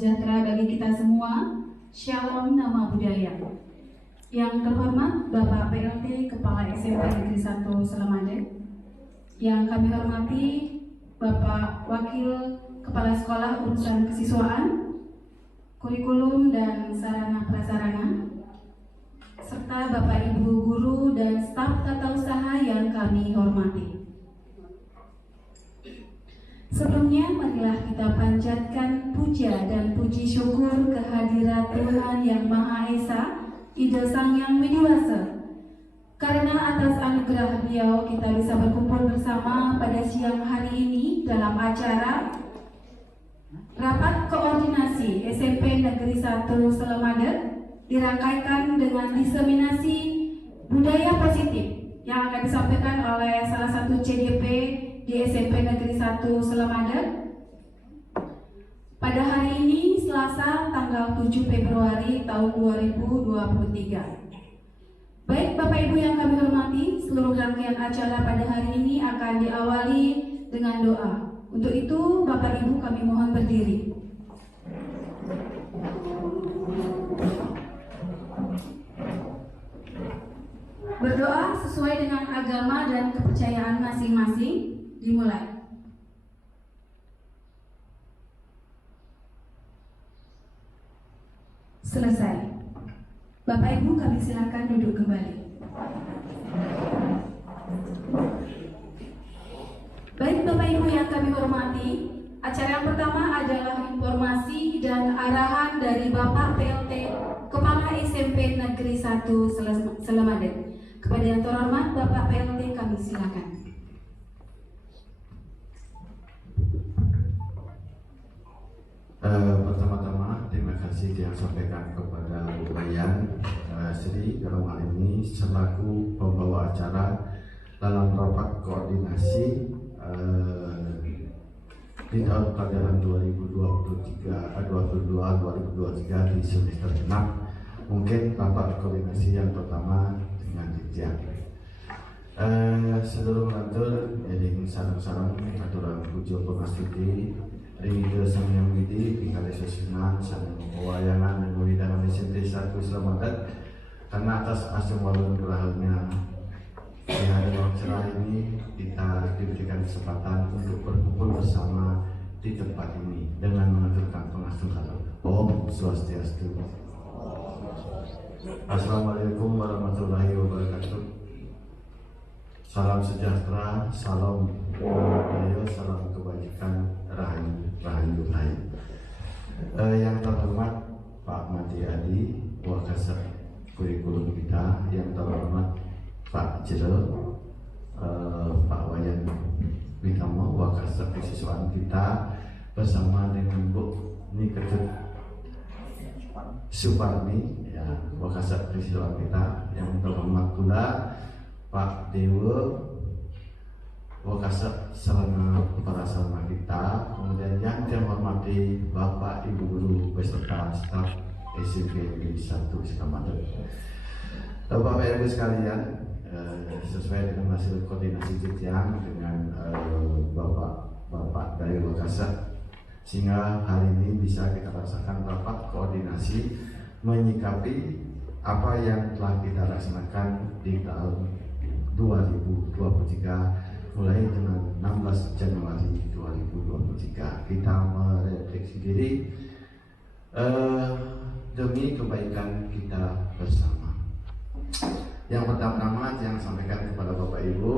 sejahtera bagi kita semua. Shalom Nama Budaya. Yang terhormat Bapak PLT Kepala SMP Negeri 1 Selamade. Yang kami hormati Bapak Wakil Kepala Sekolah Urusan Kesiswaan, Kurikulum dan Sarana Prasarana, serta Bapak Ibu Guru dan staf tata usaha yang kami hormati. Sebelumnya, marilah kita panjatkan puja dan puji syukur kehadirat Tuhan Yang Maha Esa, Ida Sang Yang Widiwasa. Karena atas anugerah Beliau kita bisa berkumpul bersama pada siang hari ini dalam acara Rapat Koordinasi SMP Negeri 1 Selamade, dirangkaikan dengan diseminasi budaya positif yang akan disampaikan oleh salah satu CGP di SMP Negeri 1 Selamade pada hari ini Selasa tanggal 7 Februari tahun 2023. Baik Bapak Ibu yang kami hormati, seluruh rangkaian acara pada hari ini akan diawali dengan doa. Untuk itu Bapak Ibu kami mohon berdiri. Berdoa sesuai dengan agama dan kepercayaan masing-masing. Dimulai. Selesai. Bapak Ibu kami silakan duduk kembali. Baik Bapak Ibu yang kami hormati, acara yang pertama adalah informasi dan arahan dari Bapak PLT Kepala SMP Negeri 1 Selamade. Kepada yang terhormat Bapak PLT kami silakan. Pertama-tama terima kasih yang sampaikan kepada Bayan Sri dalam hal ini selaku pembawa acara dalam rapat koordinasi di tahun pelajaran 2023 di semester genap. Mungkin rapat koordinasi yang pertama dengan Ditjen. Seluruh lantur jadi sarang-sarang aturan pujo pemasuki Ringil Sang Widi, Tingkali Susunan, Sang Pewayangan, dan Widangan SMP 1 Selamade. Karena atas asam walun berahalnya di hari yang cerah ini, kita diberikan kesempatan untuk berkumpul bersama di tempat ini dengan mengaturkan pengasuhan. Om Swastiastu. Assalamualaikum warahmatullahi wabarakatuh. Salam sejahtera, salam budaya, salam kebajikan, rahayu. Yang terhormat Pak Mati Adi, Wakasat Kurikulum kita, yang terhormat Pak Jero, Pak Wayan Witomo, Wakasat Kesiswaan kita, bersama dengan Bu Niketut Suparni, ya, Wakasat Kesiswaan kita, yang terhormat pula Pak Dewa, Wakasat Sarana Prasarana kita, kemudian yang saya hormati Bapak Ibu Guru beserta staf SMP Negeri 1 Selamade. Bapak Ibu sekalian, sesuai dengan hasil koordinasi Ditjen dengan Bapak dari Wakasat, sehingga hari ini bisa kita rasakan rapat koordinasi menyikapi apa yang telah kita laksanakan di tahun 2023 mulai dengan 16 Januari 2023. Kita merefleksi diri demi kebaikan kita bersama. Yang pertama yang sampaikan kepada Bapak Ibu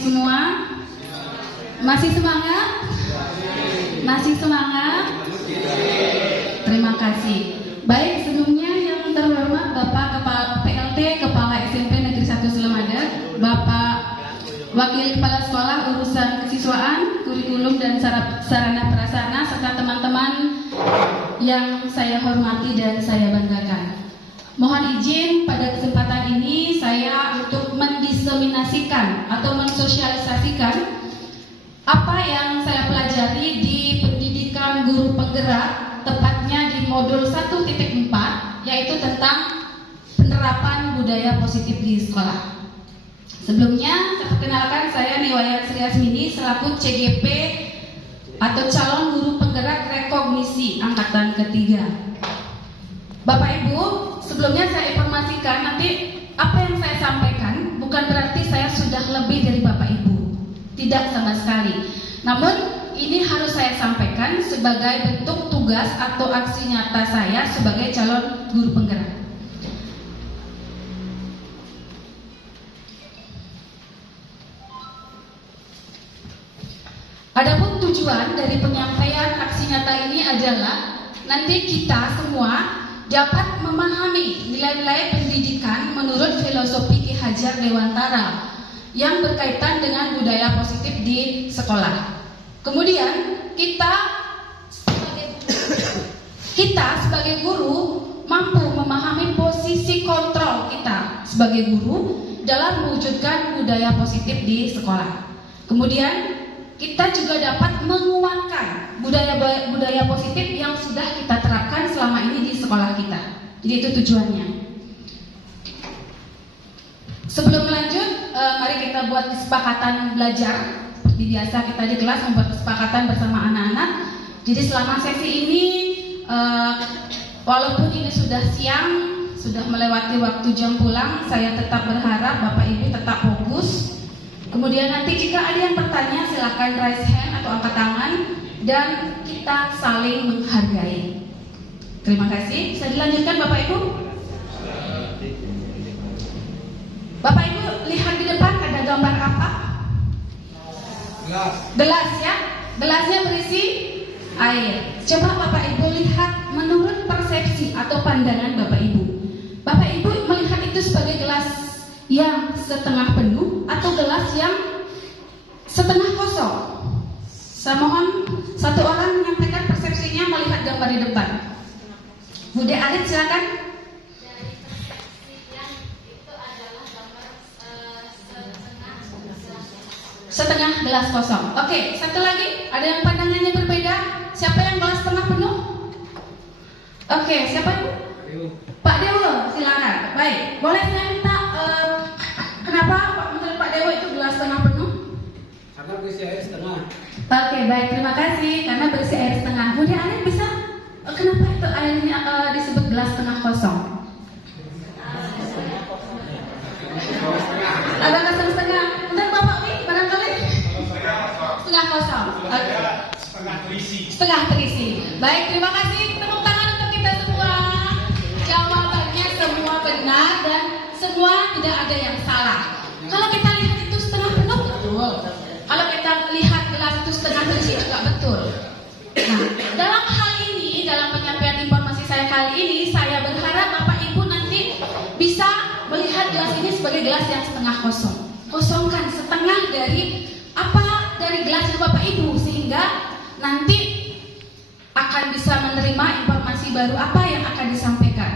semua, masih semangat? Masih semangat? Terima kasih. Baik, sebelumnya yang terhormat Bapak PLT Kepala SMP Negeri 1 Selamade, Bapak Wakil Kepala Sekolah Urusan Kesiswaan, Kurikulum dan Sarana Prasarana, serta teman-teman yang saya hormati dan saya banggakan. Mohon izin pada kesempatan ini saya untuk mendiseminasikan atau mensosialisasikan apa yang saya pelajari di pendidikan guru penggerak, tepatnya di modul 1.4, yaitu tentang penerapan budaya positif di sekolah. Sebelumnya, saya perkenalkan, saya Niwayan Sri Asmini selaku CGP atau calon guru penggerak rekognisi angkatan ketiga. Bapak Ibu, sebelumnya saya informasikan nanti apa yang saya sampaikan bukan berarti saya sudah lebih dari Bapak Ibu. Tidak sama sekali. Namun ini harus saya sampaikan sebagai bentuk tugas atau aksi nyata saya sebagai calon guru penggerak. Adapun tujuan dari penyampaian aksi nyata ini adalah nanti kita semua dapat memahami nilai-nilai pendidikan menurut filosofi Ki Hajar Dewantara yang berkaitan dengan budaya positif di sekolah. Kemudian kita sebagai guru mampu memahami posisi kontrol kita sebagai guru dalam mewujudkan budaya positif di sekolah. Kemudian kita juga dapat menguatkan budaya positif yang sudah kita terapkan selama ini di sekolah kita. Jadi itu tujuannya. Sebelum lanjut, mari kita buat kesepakatan belajar. Seperti biasa kita di kelas membuat kesepakatan bersama anak-anak. Jadi selama sesi ini, walaupun ini sudah siang, sudah melewati waktu jam pulang, saya tetap berharap Bapak Ibu tetap fokus. Kemudian nanti jika ada yang bertanya silakan raise hand atau angkat tangan dan kita saling menghargai. Terima kasih. Bisa dilanjutkan Bapak Ibu? Bapak Ibu lihat di depan ada gambar apa? Gelas ya. Gelasnya berisi air. Coba Bapak Ibu lihat menurut persepsi atau pandangan Bapak Ibu. Bapak Ibu melihat itu sebagai gelas yang setengah penuh atau gelas yang setengah kosong? Saya mohon satu orang menyampaikan persepsinya melihat gambar di depan. Bude Alit silakan. Dari persepsi yang itu adalah gambar Setengah gelas kosong. Oke, satu lagi. Ada yang pandangannya berbeda? Siapa yang gelas setengah penuh? Oke, siapa itu? Pak Dewo, silakan. Baik, boleh saya minta kenapa menurut Pak Dewo itu gelas setengah penuh? Karena berisi air setengah. Oke, baik, terima kasih. Karena berisi air setengah. Bude Alit bisa? Kenapa itu airnya disebut gelas setengah kosong? Agak setengah. Bentar Bapak Wi, barangkali setengah kosong. Setengah terisi. Baik, terima kasih. Tepuk tangan untuk kita semua. Jawabannya semua benar dan semua tidak ada yang salah. Kalau kita lihat itu setengah penuh betul. Kalau kita lihat gelas itu setengah terisi juga betul. Nah, dalam hal ini, dalam penyampaian informasi saya kali ini, saya berharap Bapak Ibu nanti bisa melihat gelas ini sebagai gelas yang setengah kosong. Kosongkan setengah dari gelas Bapak Ibu sehingga nanti akan bisa menerima informasi baru apa yang akan disampaikan.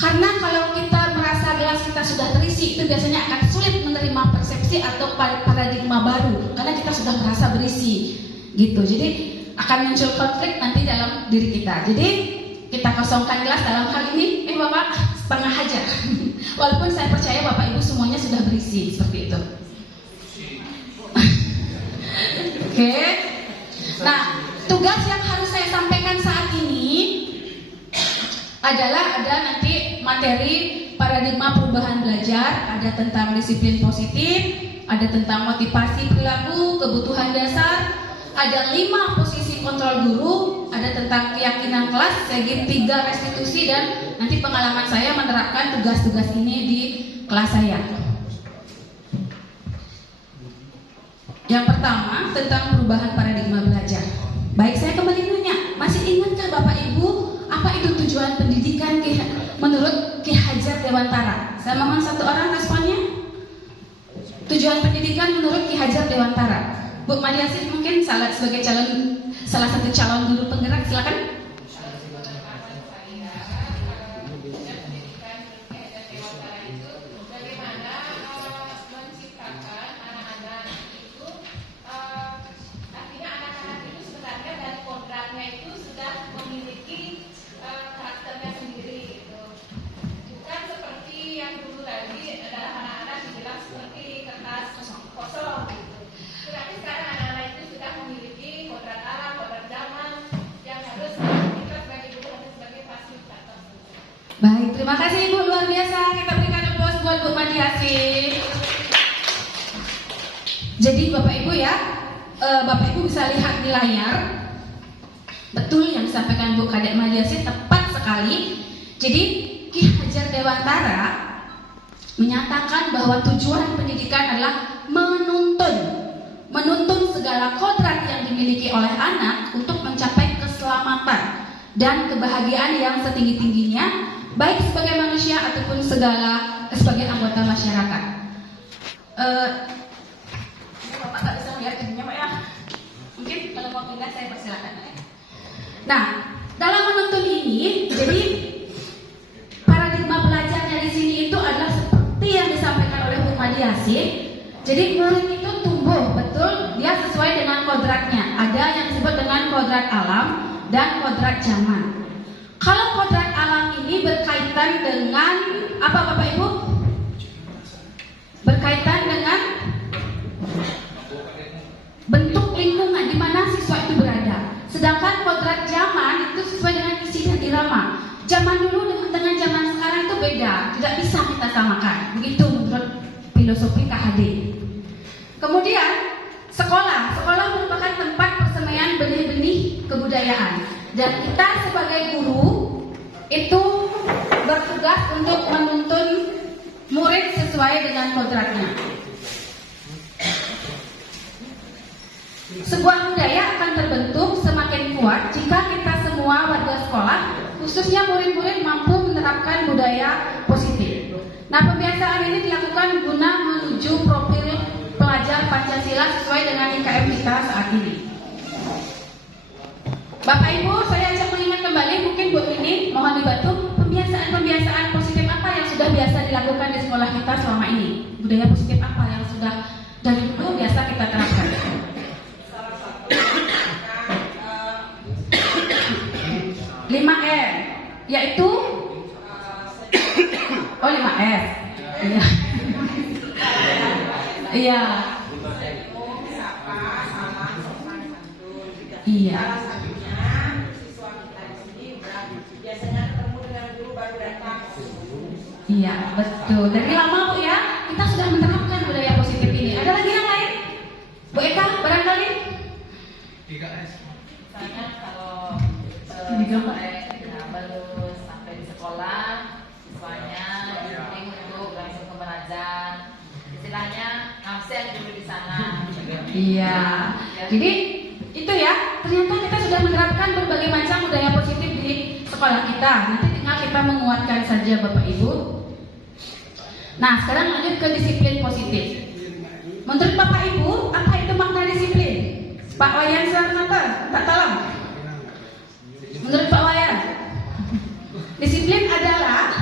Karena kalau kita merasa gelas kita sudah terisi, itu biasanya akan sulit menerima persepsi atau paradigma baru karena kita sudah merasa berisi gitu. Jadi akan muncul konflik nanti dalam diri kita. Jadi kita kosongkan gelas dalam hal ini, Bapak setengah aja. Walaupun saya percaya Bapak Ibu semuanya sudah berisi seperti itu. Oke. Nah, tugas yang harus saya sampaikan saat ini adalah ada nanti materi paradigma perubahan belajar, ada tentang disiplin positif, ada tentang motivasi perilaku, kebutuhan dasar, ada 5 posisi kontrol guru, ada tentang keyakinan kelas, segitiga restitusi, dan nanti pengalaman saya menerapkan tugas-tugas ini di kelas saya. Yang pertama tentang perubahan paradigma belajar. Baik, saya kembali nanya, masih ingatkah Bapak Ibu apa itu tujuan pendidikan menurut Ki Hajar Dewantara? Saya mohon satu orang responnya. Tujuan pendidikan menurut Ki Hajar Dewantara. Bu Madiasih mungkin salah satu calon guru penggerak, silakan. kosong gitu. Berarti sekarang anak-anak itu sudah memiliki kodrat alam, Terima kasih Ibu, luar biasa. Kita berikan aplaus buat Bu Madiasi. Jadi Bapak Ibu ya, Bapak Ibu bisa lihat di layar. Betul yang disampaikan Bu Kadek Madiasi, tepat sekali. Jadi Ki Hajar Dewantara menyatakan bahwa tujuan pendidikan adalah menuntun segala kodrat yang dimiliki oleh anak untuk mencapai keselamatan dan kebahagiaan yang setinggi-tingginya, baik sebagai manusia ataupun sebagai anggota masyarakat. Bapak tak bisa melihat jadinya Pak ya. Mungkin kalau mau pindah saya persilakan ya. Nah, dalam menuntun ini, jadi paradigma belajarnya di sini itu adalah seperti yang disampaikan oleh Bu Madiasi. Jadi murid itu tumbuh betul, dia sesuai dengan kodratnya. Ada yang disebut dengan kodrat alam dan kodrat zaman. Kalau kodrat alam ini berkaitan dengan apa Bapak Ibu? Berkaitan dengan bentuk lingkungan di mana siswa itu berada. Sedangkan kodrat zaman itu sesuai dengan isi dan irama. Zaman dulu dengan zaman sekarang itu beda, tidak bisa kita samakan. Begitu menurut filosofi KHD. Kemudian sekolah merupakan tempat persemaian benih-benih kebudayaan. Dan kita sebagai guru itu bertugas untuk menuntun murid sesuai dengan kodratnya. Sebuah budaya akan terbentuk semakin kuat jika kita semua warga sekolah, khususnya murid-murid, mampu menerapkan budaya positif. Nah, pembiasaan ini dilakukan guna menuju profil pelajar Pancasila sesuai dengan IKM kita saat ini. Bapak Ibu, saya ajak mengingat kembali, mungkin Bu ini mohon dibantu pembiasaan positif apa yang sudah biasa dilakukan di sekolah kita selama ini. Budaya positif apa yang sudah dari dulu biasa kita terapkan. 5M, yaitu 5S. Iya. Iya. Iya, betul. Dari lama Bu ya, kita sudah menerapkan budaya positif ini. Ada lagi yang lain? Bu Eka, barangkali? 3S. Misalnya kalau baru sampai di sekolah, siswanya dibimbing untuk langsung ke belajar. Istilahnya absen dulu di sana. Iya. Jadi itu ya, ternyata kita sudah menerapkan berbagai macam budaya positif di sekolah kita. Nanti tinggal kita menguatkan saja Bapak Ibu. Nah, sekarang lanjut ke disiplin positif. Menurut Bapak Ibu, apa itu makna disiplin? Pak Wayan Sarmata, tak tolong. Menurut Pak Wayan, disiplin adalah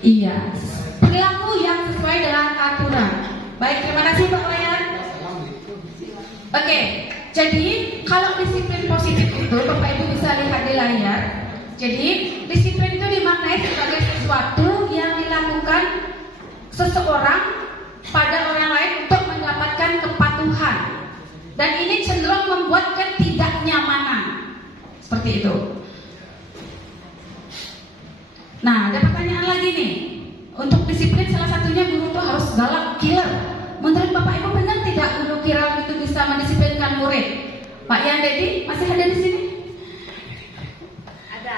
iya, perilaku yang sesuai dengan aturan. Baik, terima kasih Pak Wayan. Oke, jadi kalau disiplin positif itu Bapak Ibu bisa lihat di layar. Jadi disiplin itu dimaknai sebagai sesuatu yang dilakukan seseorang pada orang lain untuk mendapatkan kepatuhan. Dan ini cenderung membuat ketidaknyamanan. Seperti itu. Nah, ada pertanyaan lagi nih. Untuk disiplin salah satunya guru itu harus galak, killer. Menurut Bapak Ibu benar tidak guru killer itu bisa mendisiplinkan murid? Pak Yan Dedi masih ada di sini? Ada.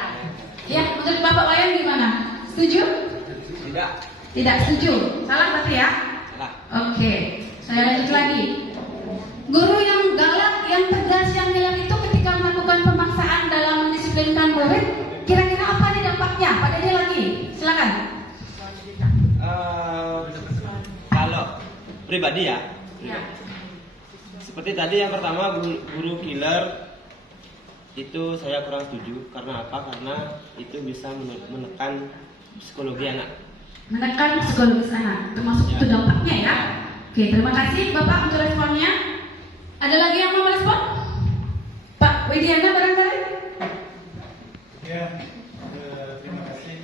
Ya, menurut Bapak Wayan gimana? Setuju? Tidak. Tidak setuju. Salah berarti ya? Salah. Oke, saya lanjut lagi. Guru yang galak, yang tegas, yang killer itu ketika melakukan pemaksaan dalam mendisiplinkan murid, kira-kira apa nih dampaknya? Pada dia lagi, silakan. Kalau pribadi ya, Ya. seperti tadi yang pertama guru killer itu saya kurang setuju. Karena apa? Karena itu bisa menekan psikologi anak. Menekan psikologis anak, termasuk itu dampaknya ya. Oke, terima kasih Bapak untuk responnya. Ada lagi yang mau respon? Pak Widiana barangkali? Ya, terima kasih.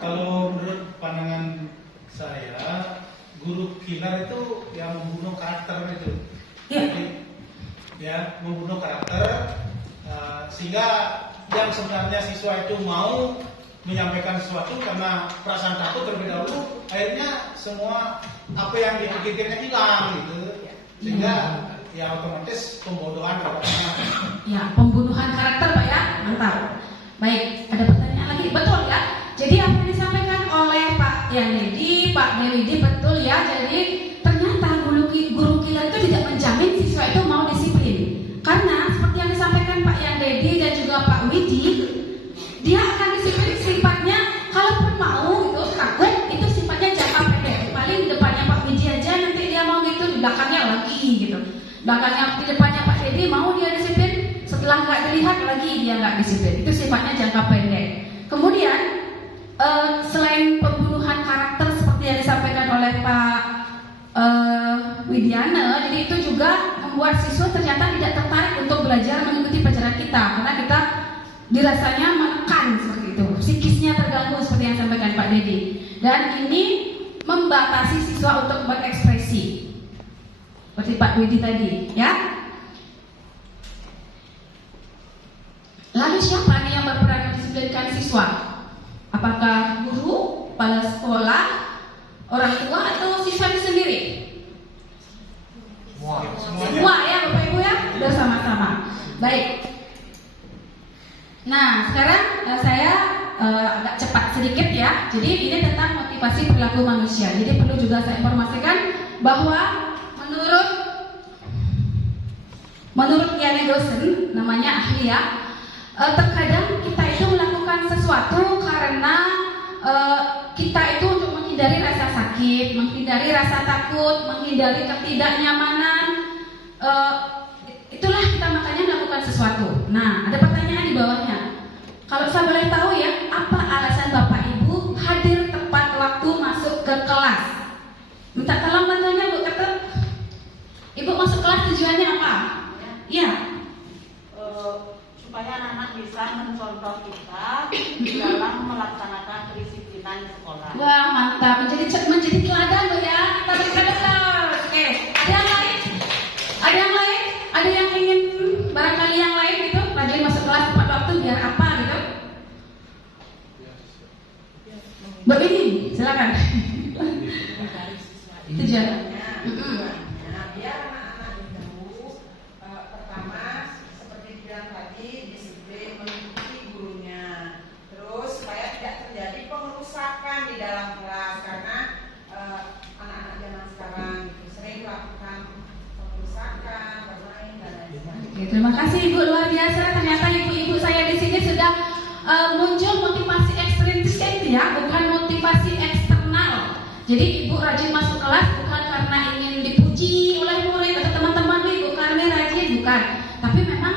Kalau menurut pandangan saya, guru killer itu yang membunuh karakter itu. Iya. Jadi ya, membunuh karakter, sehingga yang sebenarnya siswa itu mau menyampaikan sesuatu karena perasaan takut terlebih dahulu, akhirnya semua apa yang dipikirkannya hilang gitu, sehingga ya otomatis pembodohan karakternya. Ya, pembunuhan karakter Pak ya, mantap. Baik, ada pertanyaan lagi, betul ya. Jadi apa yang disampaikan oleh Pak Yanedi, Pak Melidi betul ya. Jadi ternyata guru kilat itu tidak menjamin siswa itu mau disiplin. Karena seperti yang disampaikan Pak Yanedi dan juga Pak Widi, dia akan disiplin sifatnya kalaupun mau itu takut itu sifatnya jangka pendek. Paling di depannya Pak Widi aja nanti dia mau gitu, di belakangnya lagi gitu. Belakangnya di depannya Pak Dedi mau dia disiplin, setelah nggak dilihat lagi dia nggak disiplin. Itu sifatnya jangka pendek. Kemudian selain pembunuhan karakter seperti yang disampaikan oleh Pak Widiana, jadi itu juga membuat siswa ternyata tidak tertarik untuk belajar mengikuti pelajaran kita karena kita dirasanya menekan seperti itu, psikisnya terganggu seperti yang disampaikan Pak Dedi, dan ini membatasi siswa untuk berekspresi seperti Pak Widi tadi, ya. Lalu siapa nih yang berperan mendisiplinkan siswa? Apakah guru, kepala sekolah, orang tua, atau siswanya sendiri? Semua ya Bapak Ibu ya, bersama-sama. Baik. Nah sekarang saya agak cepat sedikit ya. Jadi ini tentang motivasi perilaku manusia. Jadi perlu juga saya informasikan bahwa menurut Yanni Dosen, namanya ahli ya, terkadang kita itu melakukan sesuatu karena kita itu untuk menghindari rasa sakit, menghindari rasa takut, menghindari ketidaknyamanan. Itulah kita makanya melakukan sesuatu. Nah, ada pertanyaan di bawahnya. Kalau saya boleh tahu ya, apa alasan Bapak Ibu hadir tepat waktu masuk ke kelas? Minta tolong bantuannya Bu Ketua. Ibu masuk kelas tujuannya apa? Iya. Supaya anak-anak bisa mencontoh kita dalam melaksanakan kedisiplinan di sekolah. Wah mantap, menjadi teladan Bu ya. Kita berikan aplaus. Oke, ada yang lain? Ada yang lain? Ada yang ingin barangkali yang lain gitu? Rajin masuk kelas tepat waktu biar apa gitu? Bu ini, silakan. Tujuan. Biar anak-anak itu pertama seperti bilang tadi disiplin mengikuti gurunya, terus supaya tidak terjadi pengerusakan di dalam kelas karena anak-anak zaman sekarang itu sering melakukan pengerusakan, bermain dan lain sebagainya. Oke, terima kasih Ibu, luar biasa. Ternyata ibu-ibu saya di sini sudah muncul motivasi ekstrinsik ya, bukan motivasi eksternal. Jadi Ibu rajin masuk kelas bukan karena ingin dipuji oleh murid atau teman-teman Ibu karena rajin, bukan. Tapi memang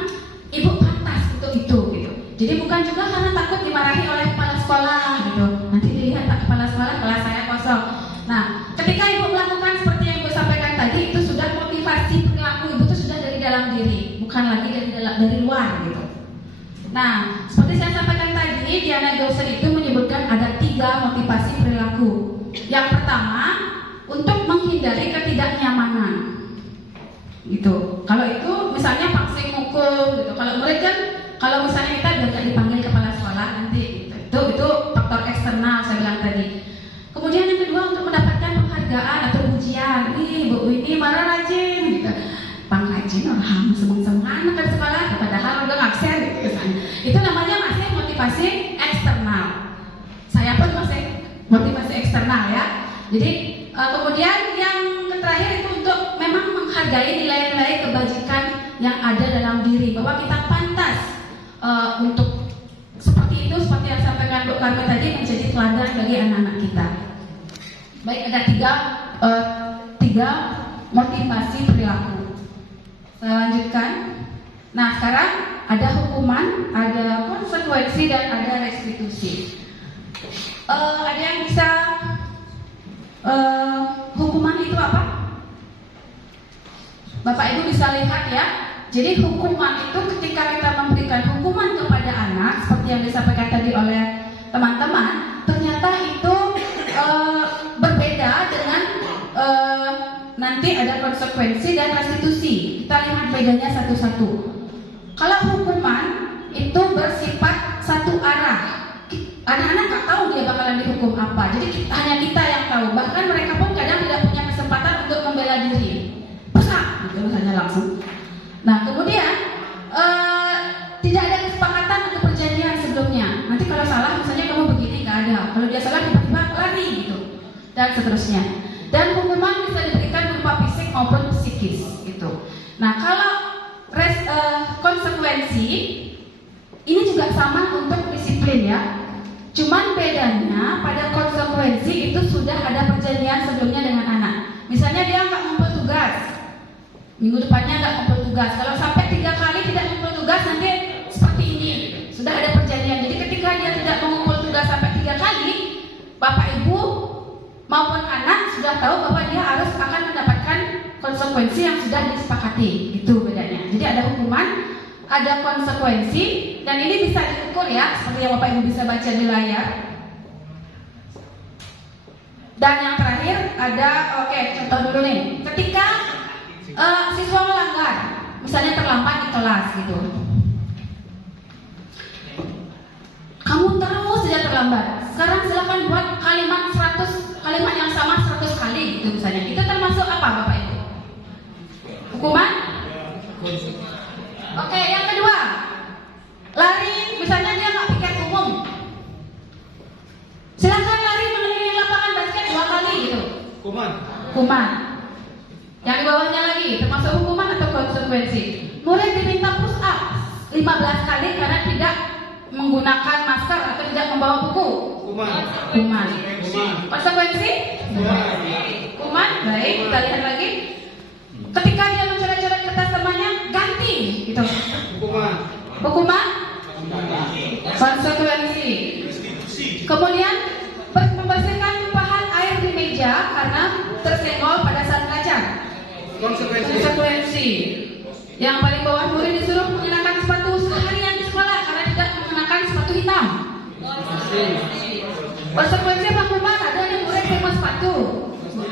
Ibu pantas untuk itu gitu. Jadi bukan juga karena takut dimarahi oleh kepala sekolah gitu. Nanti dilihat Pak Kepala Sekolah kelas saya kosong. Nah, ketika Ibu melakukan seperti yang Ibu sampaikan tadi, itu sudah motivasi perilaku Ibu itu sudah dari dalam diri, bukan lagi dari luar gitu. Nah, seperti saya sampaikan tadi, Diana Dosen itu menyebutkan ada 3 motivasi perilaku. Yang pertama, untuk menghindari ketidaknyamanan. Gitu. Kalau itu misalnya paksa mukul gitu. Kalau murid kan, kalau misalnya kita udah dipanggil kepala sekolah nanti gitu. Itu faktor eksternal saya bilang tadi. Kemudian yang kedua, untuk mendapatkan penghargaan atau pujian. Ih, Bu ini marah rajin gitu. Bang rajin orang semang-semang anak di sekolah, padahal udah ngabsen gitu. Itu namanya masih motivasi eksternal. Saya pun masih motivasi eksternal ya. Jadi kemudian yang terakhir itu untuk memang menghargai nilai-nilai kebajikan yang ada dalam diri, bahwa kita pantas untuk seperti itu, seperti yang sampaikan Bu Karmi tadi, menjadi teladan bagi anak-anak kita. Baik, ada 3 motivasi perilaku. Saya lanjutkan. Nah sekarang ada hukuman, ada konsekuensi, dan ada restitusi. Ada yang bisa hukuman itu apa? Bapak Ibu bisa lihat ya. Jadi hukuman itu ketika kita memberikan hukuman kepada anak, seperti yang disampaikan tadi oleh teman-teman, ternyata itu berbeda dengan nanti ada konsekuensi dan restitusi. Kita lihat bedanya satu-satu. Kalau hukuman itu bersifat satu arah. Anak-anak nggak tahu dia bakalan dihukum apa. Jadi hanya kita yang tahu. Bahkan mereka pun kadang tidak punya kesempatan untuk membela diri. Pesak, gitu misalnya langsung. Nah kemudian tidak ada kesepakatan untuk perjanjian sebelumnya. Nanti kalau salah misalnya kamu begini nggak ada. Kalau dia salah tiba-tiba lari gitu dan seterusnya. Dan hukuman bisa diberikan berupa fisik maupun psikis gitu. Nah kalau konsekuensi ini juga sama untuk disiplin ya. Cuman bedanya pada konsekuensi itu sudah ada perjanjian sebelumnya dengan anak. Misalnya dia nggak ngumpul tugas, minggu depannya nggak ngumpul tugas. Kalau sampai 3 kali tidak ngumpul tugas nanti seperti ini. Sudah ada perjanjian. Jadi ketika dia tidak mengumpul tugas sampai 3 kali, bapak ibu maupun anak sudah tahu bahwa dia harus akan mendapatkan konsekuensi yang sudah disepakati. Itu bedanya. Jadi ada hukuman, ada konsekuensi, dan ini bisa diukur ya, seperti yang bapak ibu bisa baca di layar. Dan yang terakhir ada, contoh dulu nih, ketika siswa melanggar, misalnya terlambat di kelas gitu. Kamu terus saja terlambat. Sekarang silakan buat kalimat yang sama 100 kali gitu misalnya. Itu termasuk apa bapak ibu? Hukuman? Oke, yang kedua, lari, misalnya dia nggak piket umum, silakan lari mengelilingi lapangan basket 2 kali gitu. Hukuman. Yang di bawahnya lagi, termasuk hukuman atau konsekuensi. Murid diminta push up 15 kali karena tidak menggunakan masker atau tidak membawa buku. Hukuman. Konsekuensi? Hukuman. Baik, kita lihat lagi. Ketika dia mencoret-coret kertas temannya, ganti gitu. Hukuman. Konsekuensi. Kemudian membersihkan tumpahan air di meja karena tersenggol pada saat belajar. Konsekuensi. Yang paling bawah, murid disuruh mengenakan sepatu seharian di sekolah karena tidak mengenakan sepatu hitam. Konsekuensi apa hukuman? Ada yang murid pakai sepatu.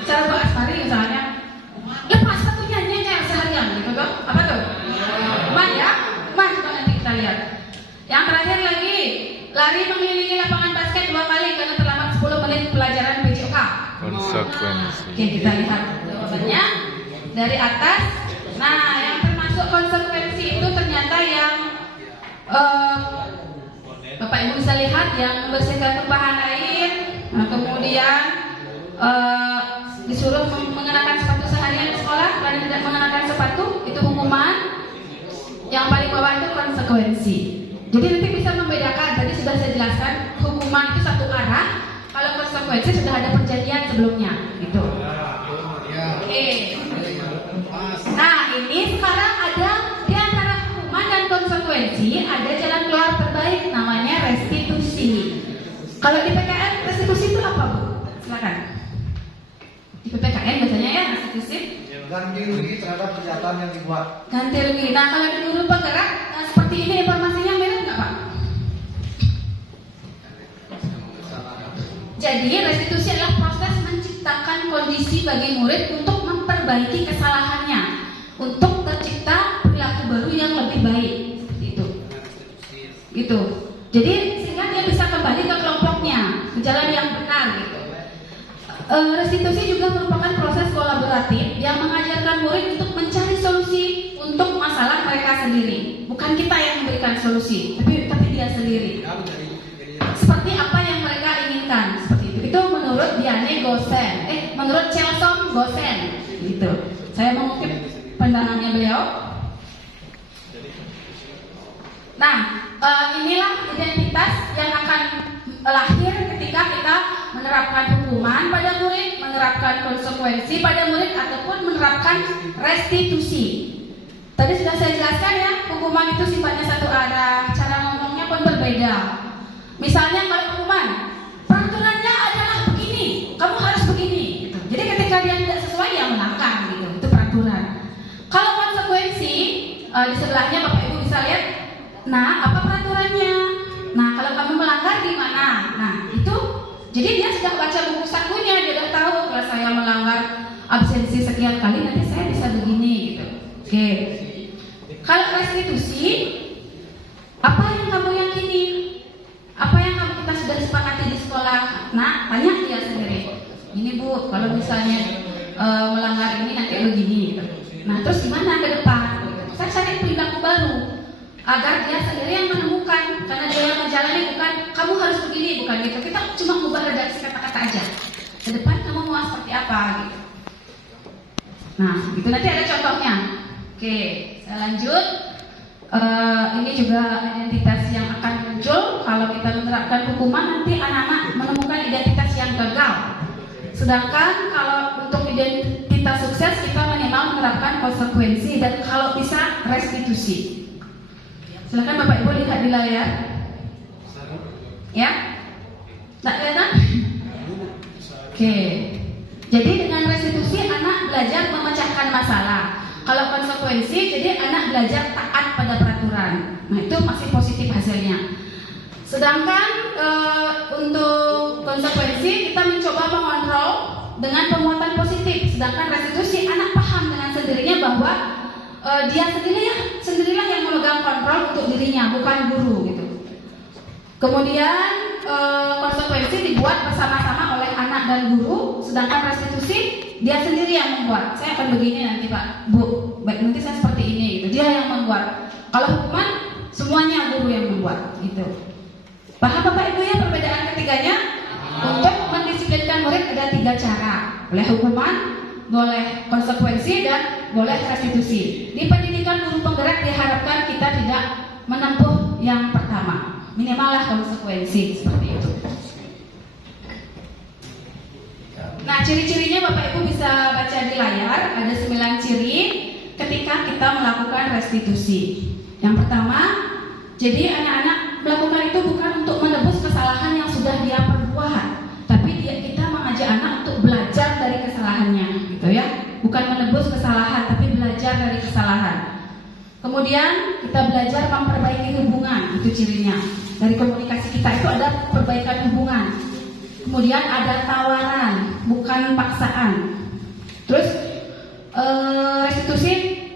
Cara Pak Asmari misalnya, lepas sepatunya nyenyel seharian gitu kan? Apa tuh? Hukuman ya? Hukuman, coba nanti kita lihat. Yang terakhir lagi, lari mengelilingi lapangan basket 2 kali karena terlambat 10 menit pelajaran PJOK. Konsekuensi. Oke, kita lihat jawabannya dari atas. Nah, yang termasuk konsekuensi itu ternyata yang Bapak Ibu bisa lihat yang membersihkan tumpahan air, nah, kemudian disuruh mengenakan sepatu seharian di sekolah karena tidak mengenakan sepatu, itu hukuman. Yang paling bawah itu konsekuensi. Jadi nanti bisa membedakan, tadi sudah saya jelaskan, hukuman itu satu arah, kalau konsekuensi sudah ada perjanjian sebelumnya gitu. Oke. Nah, ini sekarang ada di antara hukuman dan konsekuensi ada jalan keluar terbaik, namanya restitusi. Kalau di PKN restitusi itu apa, Bu? Silakan. Di PPKN biasanya ya restitusi Ganti rugi terhadap pernyataan yang dibuat. ganti rugi. Nah, kalau di guru penggerak seperti ini informasinya mirip nggak, Pak? Jadi restitusi adalah proses menciptakan kondisi bagi murid untuk memperbaiki kesalahannya, untuk tercipta perilaku baru yang lebih baik. Seperti itu. Gitu. Jadi sehingga dia bisa kembali ke kelompoknya, ke jalan yang benar gitu. Restitusi juga merupakan proses kolaboratif yang mengajarkan murid untuk mencari solusi untuk masalah mereka sendiri. Bukan kita yang memberikan solusi, tapi dia sendiri. Seperti apa yang mereka inginkan, seperti itu. Itu menurut Diane Gosen, menurut Chelsom Gosen, gitu. Saya mengutip pandangannya beliau. Nah, inilah identitas yang akan lahir ketika kita menerapkan hukuman pada murid, menerapkan konsekuensi pada murid, ataupun menerapkan restitusi. Tadi sudah saya jelaskan ya, hukuman itu sifatnya satu arah, cara ngomongnya pun berbeda. Misalnya kalau hukuman, peraturannya adalah begini, kamu harus begini gitu. Jadi ketika dia tidak sesuai ya melanggar gitu, itu peraturan. Kalau konsekuensi, di sebelahnya Bapak Ibu bisa lihat, nah apa peraturannya? Nah kalau kamu melanggar gimana? Nah itu, jadi dia sudah baca buku sakunya, dia sudah tahu kalau saya melanggar absensi sekian kali, nanti saya bisa Kalau restitusi, apa yang kamu yakini? Apa yang kita sudah sepakati di sekolah? Nah, tanya dia sendiri. Ini Bu, kalau misalnya melanggar ini nanti begini. Gitu. Nah, terus gimana ke depan? Saya cari perilaku baru agar dia sendiri yang menemukan, karena dia yang menjalani, bukan kamu harus begini, bukan gitu. Kita cuma ubah redaksi kata-kata aja. Ke depan kamu mau seperti apa? Gitu. Nah, itu nanti ada contohnya. Oke, saya lanjut. Ini juga identitas yang akan muncul kalau kita menerapkan hukuman, nanti anak-anak menemukan identitas yang gagal. Sedangkan kalau untuk identitas sukses kita minimal menerapkan konsekuensi dan kalau bisa restitusi. Silakan Bapak Ibu lihat di layar. Ya, tak kelihatan? Oke. Jadi dengan restitusi anak belajar memecahkan masalah. Kalau konsekuensi, jadi anak belajar taat pada peraturan. Nah, itu masih positif hasilnya. Sedangkan untuk konsekuensi kita mencoba mengontrol dengan penguatan positif. Sedangkan restitusi anak paham dengan sendirinya bahwa dia sendirilah yang memegang kontrol untuk dirinya, bukan guru gitu. Kemudian konsekuensi dibuat bersama-sama oleh anak dan guru, sedangkan restitusi dia sendiri yang membuat. Saya akan begini nanti Pak, Bu, baik nanti saya seperti ini gitu. Dia yang membuat. Kalau hukuman semuanya guru yang membuat gitu. Paham Bapak Ibu ya perbedaan ketiganya? Untuk mendisiplinkan murid ada 3 cara. Boleh hukuman, boleh konsekuensi, dan boleh restitusi. Di pendidikan guru penggerak diharapkan kita tidak menempuh yang pertama. Minimallah konsekuensi seperti itu. Nah, ciri-cirinya Bapak Ibu bisa baca di layar. Ada 9 ciri ketika kita melakukan restitusi. Yang pertama, jadi anak-anak melakukan itu bukan untuk menebus kesalahan yang sudah dia perbuat, tapi kita mengajak anak untuk belajar dari kesalahannya, gitu ya. Bukan menebus kesalahan, tapi belajar dari kesalahan. Kemudian kita belajar memperbaiki hubungan, itu cirinya. Dari komunikasi kita itu ada perbaikan hubungan. Kemudian ada tawaran, bukan paksaan. Terus restitusi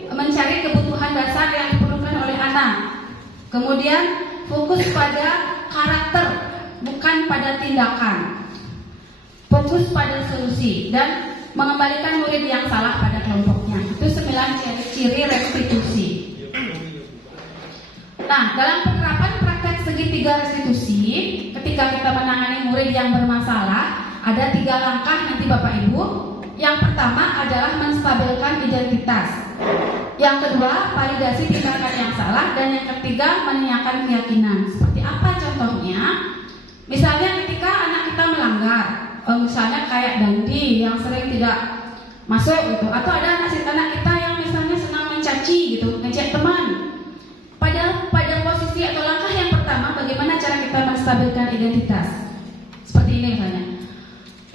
mencari kebutuhan dasar yang diperlukan oleh anak. Kemudian fokus pada karakter, bukan pada tindakan. Fokus pada solusi dan mengembalikan murid yang salah pada kelompoknya. Itu 9 ciri restitusi. Nah, dalam penerapan praktek segitiga restitusi, ketika kita menangani murid yang bermasalah, ada 3 langkah nanti Bapak Ibu. Yang pertama adalah menstabilkan identitas. Yang kedua, validasi tindakan yang salah. Dan yang ketiga, menanyakan keyakinan. Seperti apa contohnya? Misalnya ketika anak kita melanggar, misalnya kayak Dandi yang sering tidak masuk gitu, atau ada anak kita yang misalnya senang mencaci gitu, ngejek teman. Pada posisi atau langkah yang pertama, bagaimana cara kita menstabilkan identitas? Seperti ini misalnya.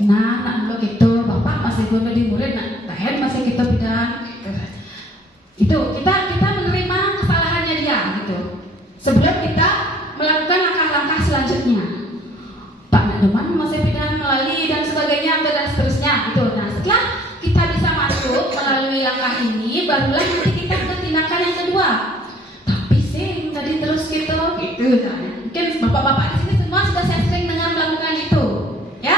Nah, nak dulu gitu, bapak masih guna di murid, nak tahan masih kita bidang. Itu kita menerima kesalahannya dia gitu. Sebelum kita melakukan langkah-langkah selanjutnya. Pak nak teman masih bidang melalui dan sebagainya dan seterusnya itu. Nah, setelah kita bisa masuk melalui langkah ini, barulah nanti kita ke tindakan yang kedua. Tadi terus gitu mungkin bapak-bapak di sini semua sudah sering dengan melakukan itu, ya.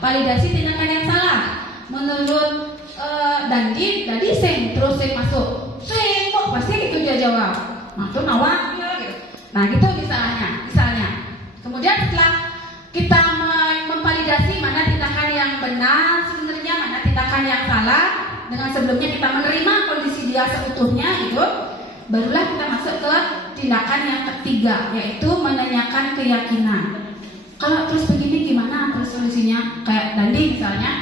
Validasi tindakan yang salah. Menurut Dandi sing terus sing masuk, sing kok pasti itu dia jawab. Nah, itu nawak ya gitu. Nah, gitu misalnya. Kemudian setelah kita memvalidasi mana tindakan yang benar sebenarnya, mana tindakan yang salah, dengan sebelumnya kita menerima kondisi dia seutuhnya gitu, barulah kita masuk ke tindakan yang ketiga, yaitu menanyakan keyakinan. Kalau terus begini gimana terus solusinya? Kayak Dandi misalnya,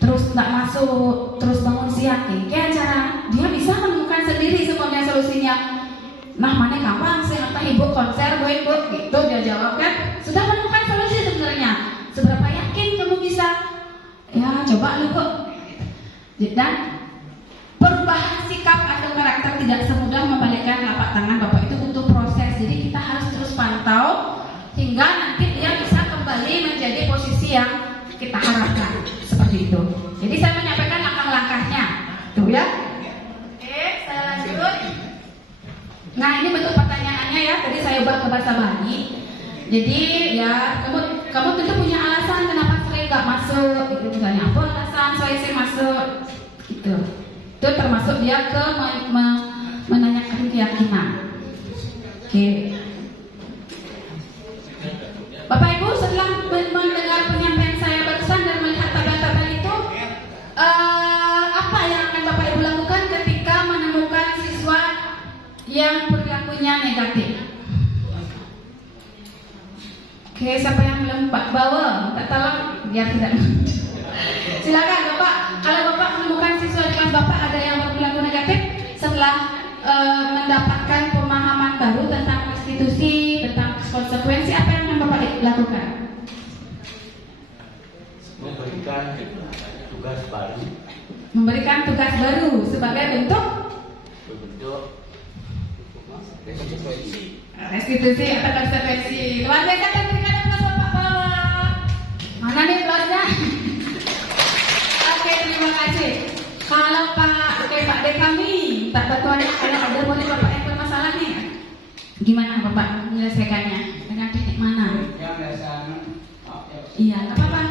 terus nggak masuk, terus bangun siang, kayak cara dia bisa menemukan sendiri semuanya solusinya. Nah, mana kapan sih apa ibu konser gue gitu dia jawab kan? Sudah menemukan solusi sebenarnya. Seberapa yakin kamu bisa? Ya coba lu kok. Dan perubahan sikap atau karakter tidak semudah membalikkan telapak tangan Bapak, itu butuh proses. Jadi kita harus terus pantau hingga nanti dia bisa kembali menjadi posisi yang kita harapkan. Seperti itu. Jadi saya menyampaikan langkah-langkahnya. Tuh ya. Oke, saya lanjut. saya ubah ke bahasa Bali. Jadi ya kamu tentu punya alasan kenapa sering nggak masuk. Itu misalnya apa alasan saya masuk gitu. Itu termasuk dia ke menanyakan keyakinan. Oke. Bapak Ibu, setelah mendengar penyampaian saya barusan dan melihat tabel-tabel itu, apa yang akan Bapak Ibu lakukan ketika menemukan siswa yang perilakunya negatif? Oke, siapa yang belum bawa? Minta tolong biar tidak. Silakan Bapak. Kalau Bapak menemukan siswa di kelas Bapak ada yang berperilaku negatif, setelah mendapatkan pemahaman baru tentang restitusi, tentang konsekuensi, apa yang akan Bapak lakukan? Memberikan tugas baru. Memberikan tugas baru sebagai bentuk restitusi atau konsekuensi. Luar biasa, dan berikan aplaus Bapak bawah. Mana nih aplausnya? Oke, terima kasih. Kalau Pak D kami tak bantuannya, kalau ada boleh Bapak yang bermasalah nih, gimana Bapak menyelesaikannya? Dengan teknik mana? Yang biasanya, Iya, nggak apa-apa.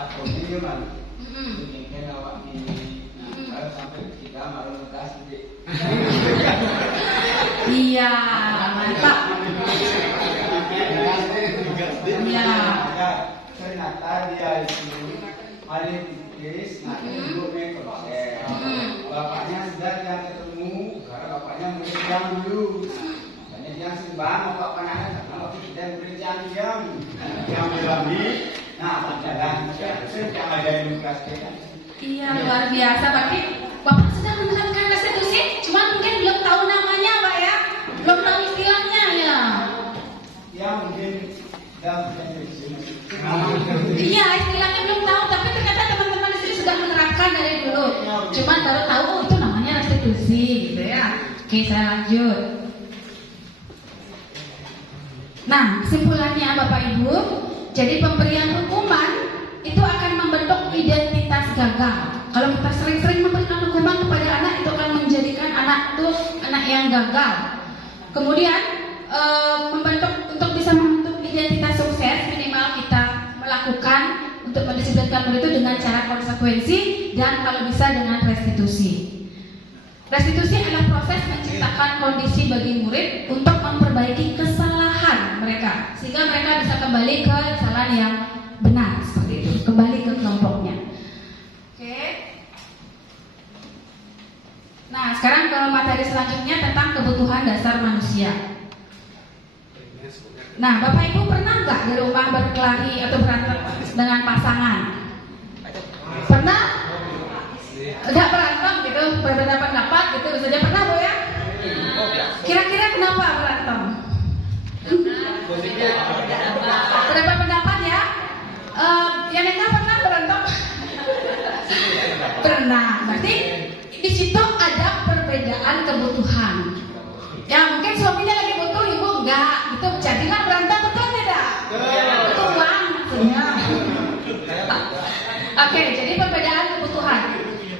takutnya gimana? Mungkin awak ini, kalau sampai kita malu ngegas nanti. Iya, mantap. Iya. Ternyata dia itu paling tipis, nah dulu proses. Bapaknya sudah yang ketemu, karena bapaknya berjam dulu. Makanya dia sembang, bapak panahnya karena waktu kita berjam yang berani. Nah, jalan yang ada di kelas kita. Iya, luar biasa. Berarti Bapak sedang menerapkan restitusi, cuman mungkin belum tahu namanya Pak ya, belum tahu istilahnya ya. Ya mungkin dalam Iya, istilahnya belum tahu, tapi ternyata teman-teman di sini sudah menerapkan dari dulu. Cuman baru tahu oh, itu namanya restitusi, gitu ya. Oke, saya lanjut. Nah, kesimpulannya Bapak Ibu, jadi pemberian hukuman itu akan membentuk identitas gagal. Kalau kita sering-sering memberikan hukuman kepada anak, itu akan menjadikan anak itu anak yang gagal. Kemudian untuk bisa membentuk identitas sukses, minimal kita melakukan untuk mendisiplinkan murid itu dengan cara konsekuensi dan kalau bisa dengan restitusi. Restitusi adalah proses menciptakan kondisi bagi murid untuk memperbaiki kesalahan mereka sehingga mereka bisa kembali ke jalan yang benar, seperti itu, kembali ke kelompoknya. Oke. Nah, sekarang ke materi selanjutnya tentang kebutuhan dasar manusia. Nah, Bapak Ibu pernah nggak di rumah berkelahi atau berantem dengan pasangan? Pernah? Nggak berantem gitu, berbeda pendapat gitu, saja pernah Bu ya? Kira-kira kenapa berantem? Berbeda pendapat ya? Yang enggak pernah berantem? Pernah. Berarti di situ ada perbedaan kebutuhan. Ya mungkin suaminya lagi butuh, ibu enggak. Itu jadilah berantem, betul tidak? Butuh uang maksudnya. Oke, jadi perbedaan kebutuhan.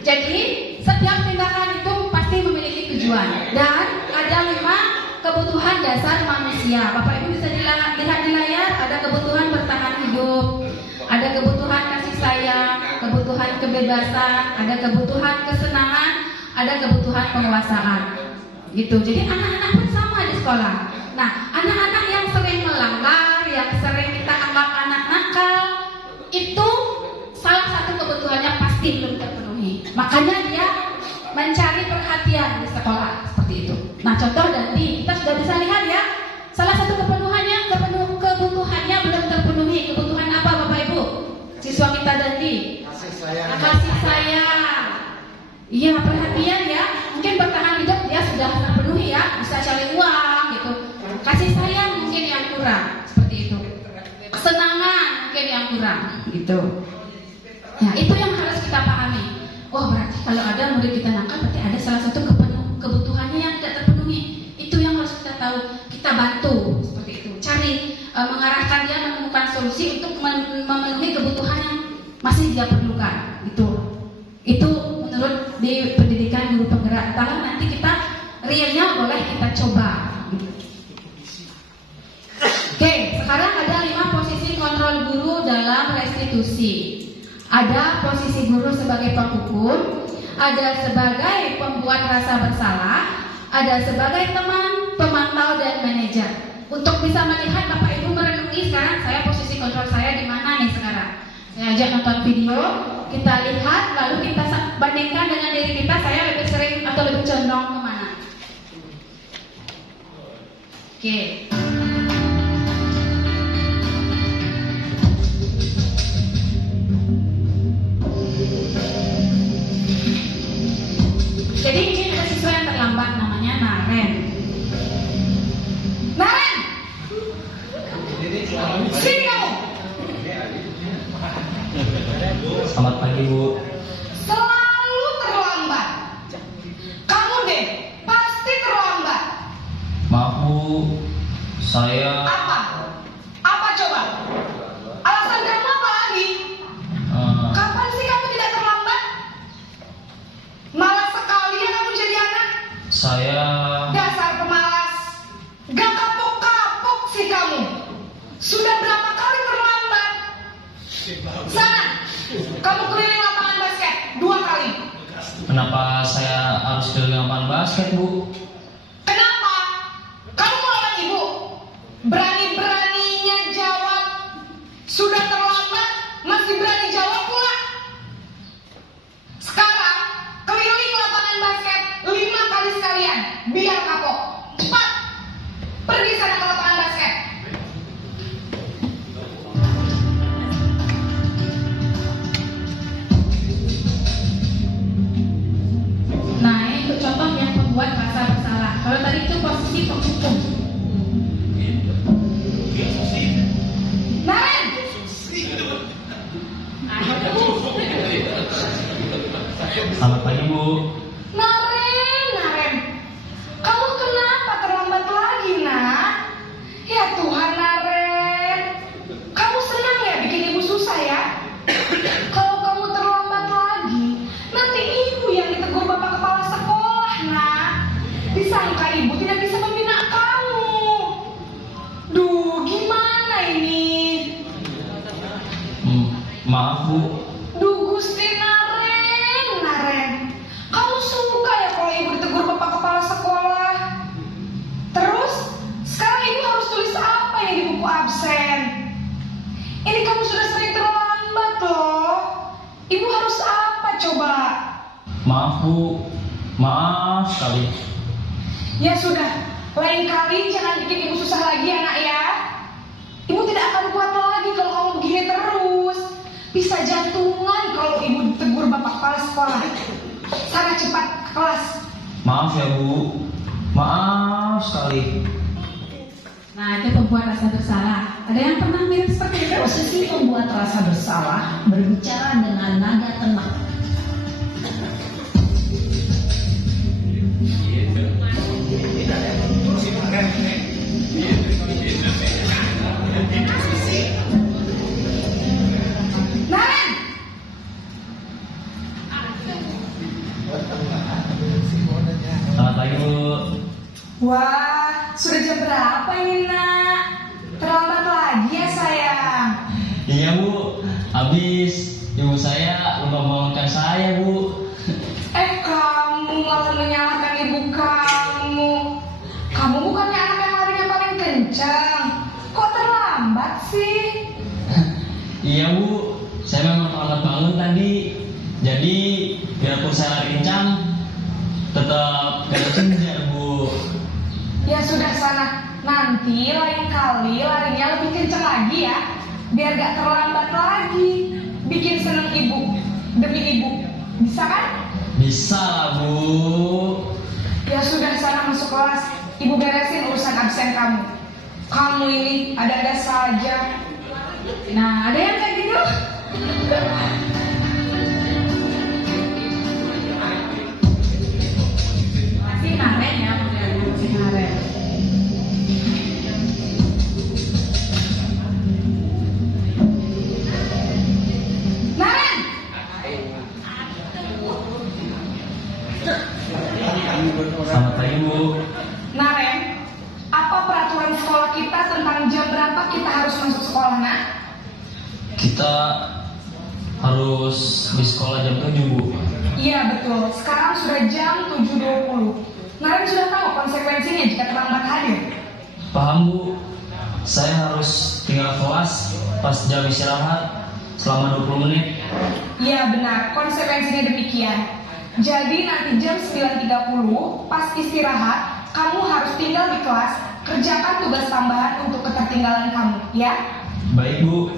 Jadi setiap tindakan itu pasti memiliki tujuan dan ada 5 kebutuhan dasar manusia. Bapak Ibu bisa lihat di layar, ada kebutuhan bertahan hidup, ada kebutuhan kasih sayang, kebutuhan kebebasan, ada kebutuhan kesenangan, ada kebutuhan penguasaan. Gitu. Jadi anak-anak pun sama di sekolah. Nah, anak-anak yang sering melanggar, yang sering kita anggap anak nakal, itu salah satu kebutuhannya pasti belum terpenuhi. Makanya dia mencari perhatian di sekolah seperti itu. Nah, contoh Dandi, kita sudah bisa lihat ya, salah satu kebutuhannya belum terpenuhi. Kebutuhan apa Bapak Ibu? Siswa kita Dandi. Kasih sayang. Iya, perhatian ya. Mungkin bertahan hidup dia sudah terpenuhi ya, bisa cari uang gitu. Kasih sayang mungkin yang kurang, seperti itu. Kesenangan mungkin yang kurang, gitu. Nah, itu yang harus kita pahami. Oh, berarti kalau ada murid kita nakal, berarti ada salah satu kebutuhannya yang tidak terpenuhi. Itu yang harus kita tahu. Kita bantu seperti itu. Cari mengarahkan dia menemukan solusi untuk memenuhi kebutuhan yang masih dia perlukan. Itu menurut di pendidikan guru penggerak. Kalau nanti kita realnya boleh kita coba. institusi. Ada posisi guru sebagai penghukum, ada sebagai pembuat rasa bersalah, ada sebagai teman, pemantau, dan manajer. Untuk bisa melihat Bapak Ibu merenungi sekarang saya posisi kontrol saya di mana nih sekarang. Saya ajak nonton video, kita lihat, lalu kita bandingkan dengan diri kita, saya lebih sering atau lebih condong kemana. Oke. Jadi ini ada siswa yang terlambat, namanya Naren. Naren! Sini kamu! Selamat pagi, Bu. Selalu terlambat. Kamu deh, pasti terlambat. Maaf, Bu. Saya Apa? Apa coba? Alasan kamu apa lagi? Kapan sih kamu tidak terlambat? Malas sekali ya kamu jadi anak. saya Dasar pemalas. Gak kapok-kapok sih kamu. Sudah berapa kali terlambat? Sana, kamu keliling lapangan basket 2 kali. kenapa saya harus keliling lapangan basket, Bu? Kenapa? Kamu mau lawan ibu? Berani-beraninya jawab. Sudah terlambat, masih berani jawab pula. Sekarang, keliling lapangan basket 5 kali sekalian. Biar kapok. Cepat. Pergi sana ke lapangan basket. Nah, ini untuk contoh yang membuat rasa bersalah. Kalau tadi itu posisi penghukum. Naren! Selamat pagi, Bu. Naren. Kamu kenapa terlambat lagi, nak? Ya Tuhan, Naren. Kamu senang ya bikin ibu susah ya? Kalau kamu terlambat lagi, nanti ibu yang ditegur bapak kepala sekolah, nak. Disangka ibu tidak bisa membina kamu. Duh, gimana ini? Maaf, Bu. Duh, Gusti Naren. Kamu suka ya kalau ibu ditegur bapak kepala sekolah? Terus, sekarang ibu harus tulis apa yang di buku absen? Ini kamu sudah sering terlambat loh. Ibu harus apa coba? Maaf, Bu. Maaf sekali. Ya sudah, lain kali jangan bikin ibu susah lagi ya nak ya. Ibu tidak akan kuat lagi kalau kamu begini terus. Bisa jantungan kalau ibu ditegur bapak kepala sekolah. Sana cepat ke kelas. Maaf ya, Bu. Maaf sekali. Nah, itu pembuat rasa bersalah. Ada yang pernah mirip seperti itu? Posisi pembuat rasa bersalah berbicara dengan nada tenang. Naren! Selamat pagi, Bu. Wah, sudah jam berapa ini nak? Terlambat lagi ya sayang. Iya, Bu. Habis ibu saya lupa membangunkan saya, Bu. Kamu malah menyalahkan ibu kamu. Kamu bukannya anak yang larinya paling kencang. Kok terlambat sih? Iya, Bu. Saya memang terlambat bangun tadi. Jadi biarpun saya lari kencang, tetap gak kejar, Bu. Ya sudah sana. Nanti lain kali larinya lebih kencang lagi ya. Biar gak terlambat lagi. Bikin seneng ibu. Demi ibu. Bisa kan? Bisa lah, Bu. Ya sudah sana masuk kelas. Ibu beresin urusan absen kamu. Kamu ini ada-ada saja. Nah, ada yang kayak gitu? Masih Naren ya, masih Naren. Naren! Selamat pagi, Bu. Naren, apa peraturan sekolah kita tentang jam berapa kita harus masuk sekolah, nak? Kita harus di sekolah jam 7, Bu. Iya betul, sekarang sudah jam 7.20. Naren sudah tahu konsekuensinya jika terlambat hadir? Paham, Bu. Saya harus tinggal kelas pas jam istirahat selama 20 menit. Iya benar, konsekuensinya demikian. Jadi nanti jam 9.30 pas istirahat, kamu harus tinggal di kelas, kerjakan tugas tambahan untuk ketertinggalan kamu, ya? Baik, Bu.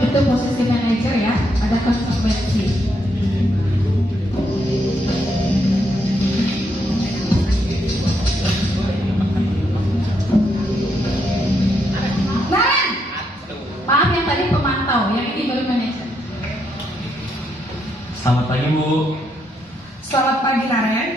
Itu posisi manajer ya, ada konsekuensi. Naren! Maaf yang tadi pemantau, yang ini baru manajer. Selamat pagi, Bu. Selamat pagi Naren.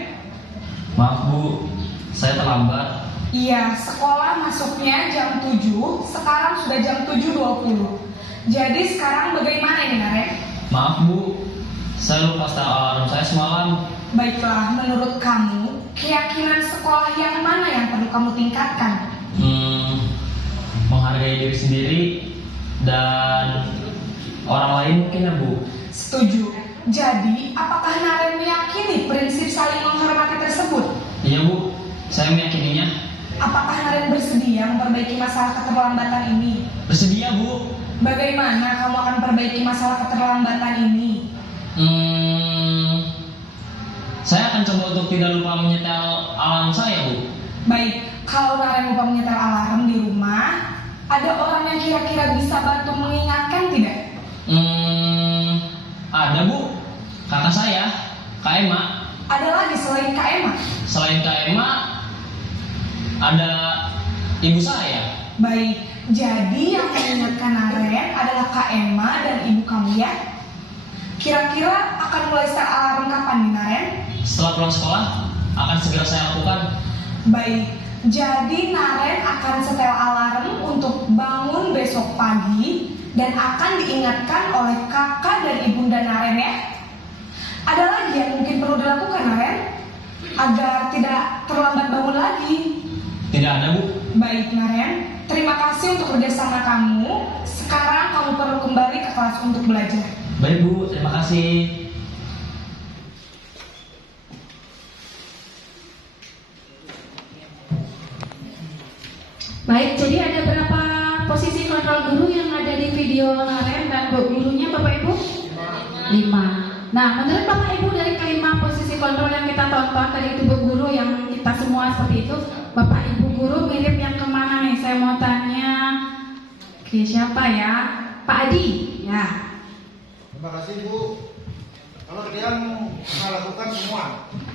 Maaf, Bu. Saya terlambat. Iya, sekolah masuknya jam 7, sekarang sudah jam 7.20. Jadi sekarang bagaimana ini Naren? Maaf, Bu. Saya lupa setel alarm saya semalam. Baiklah, menurut kamu, keyakinan sekolah yang mana yang perlu kamu tingkatkan? Menghargai diri sendiri dan orang lain mungkin ya, Bu. Setuju. Jadi, apakah Naren meyakini prinsip saling menghormati tersebut? Iya, Bu. Saya meyakininya. Apakah Naren bersedia memperbaiki masalah keterlambatan ini? Bersedia, Bu. Bagaimana kamu akan perbaiki masalah keterlambatan ini? Saya akan coba untuk tidak lupa menyetel alarm saya, Bu. Baik, kalau Naren lupa menyetel alarm di rumah, ada orang yang kira-kira bisa bantu mengingatkan tidak? Ada, Bu. Kakak saya, Kak Emma. Ada lagi selain Kak Emma? Selain Kak Emma, ada ibu saya. Baik, jadi yang mengingatkan Naren adalah Kak Emma dan ibu kamu ya? Kira-kira akan mulai setel alarm kapan nih Naren? Setelah pulang sekolah, akan segera saya lakukan. Baik, jadi Naren akan setel alarm untuk bangun besok pagi dan akan diingatkan oleh kakak dan ibunda Naren ya. Ada lagi yang mungkin perlu dilakukan Naren agar tidak terlambat bangun lagi? Tidak ada, Bu. Baik Naren, terima kasih untuk kerjasama kamu. Sekarang kamu perlu kembali ke kelas untuk belajar. Baik, Bu. Terima kasih. Baik, jadi ada berapa posisi kontrol guru yang ada di video Naren dan gurunya Bapak Ibu? 5. Nah, menurut Bapak Ibu dari kelima posisi kontrol yang kita tonton tadi itu Bu Guru yang kita semua seperti itu, Bapak Ibu Guru mirip yang kemana nih? Saya mau tanya ke siapa ya? Pak Adi, ya. Terima kasih Bu. Kalau dia melakukan semua.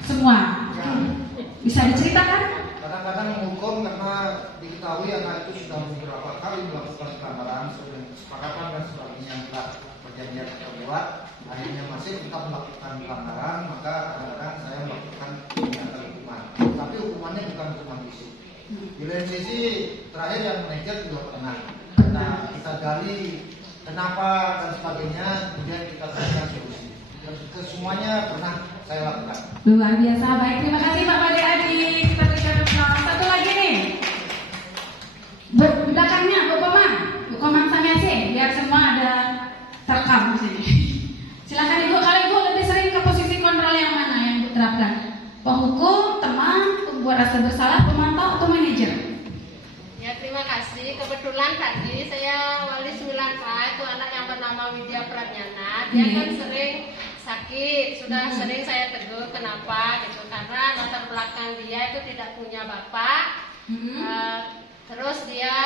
Semua. Ya. Bisa diceritakan? Kadang-kadang menghukum karena diketahui anak itu sudah beberapa kali melakukan pelanggaran sesuai kesepakatan dan sebagainya yang telah perjanjian kita buat, akhirnya masih tetap melakukan pelanggaran, maka kadang-kadang saya melakukan tindakan hukuman. Tapi hukumannya bukan hukuman fisik. Di lain sisi terakhir yang manajer juga pernah. Nah, kita gali kenapa dan sebagainya, kemudian kita berikan solusi. Kesemuanya pernah saya lakukan. Luar biasa, baik. Terima kasih Pak Ade Adi. Kita berikan aplaus. Satu lagi nih. Belakangnya Bu Komang Samiase, biar semua ada terekam di sini. Silakan Ibu, kalau Ibu lebih sering ke posisi kontrol yang mana yang diterapkan? Penghukum, teman, pembuat rasa bersalah, pemantau, atau manajer? Ya, terima kasih. Kebetulan tadi saya wali 9K itu anak yang bernama Widya Pratnyana. Dia kan sering sakit, sudah sering saya tegur kenapa gitu, karena latar belakang dia itu tidak punya bapak. Terus dia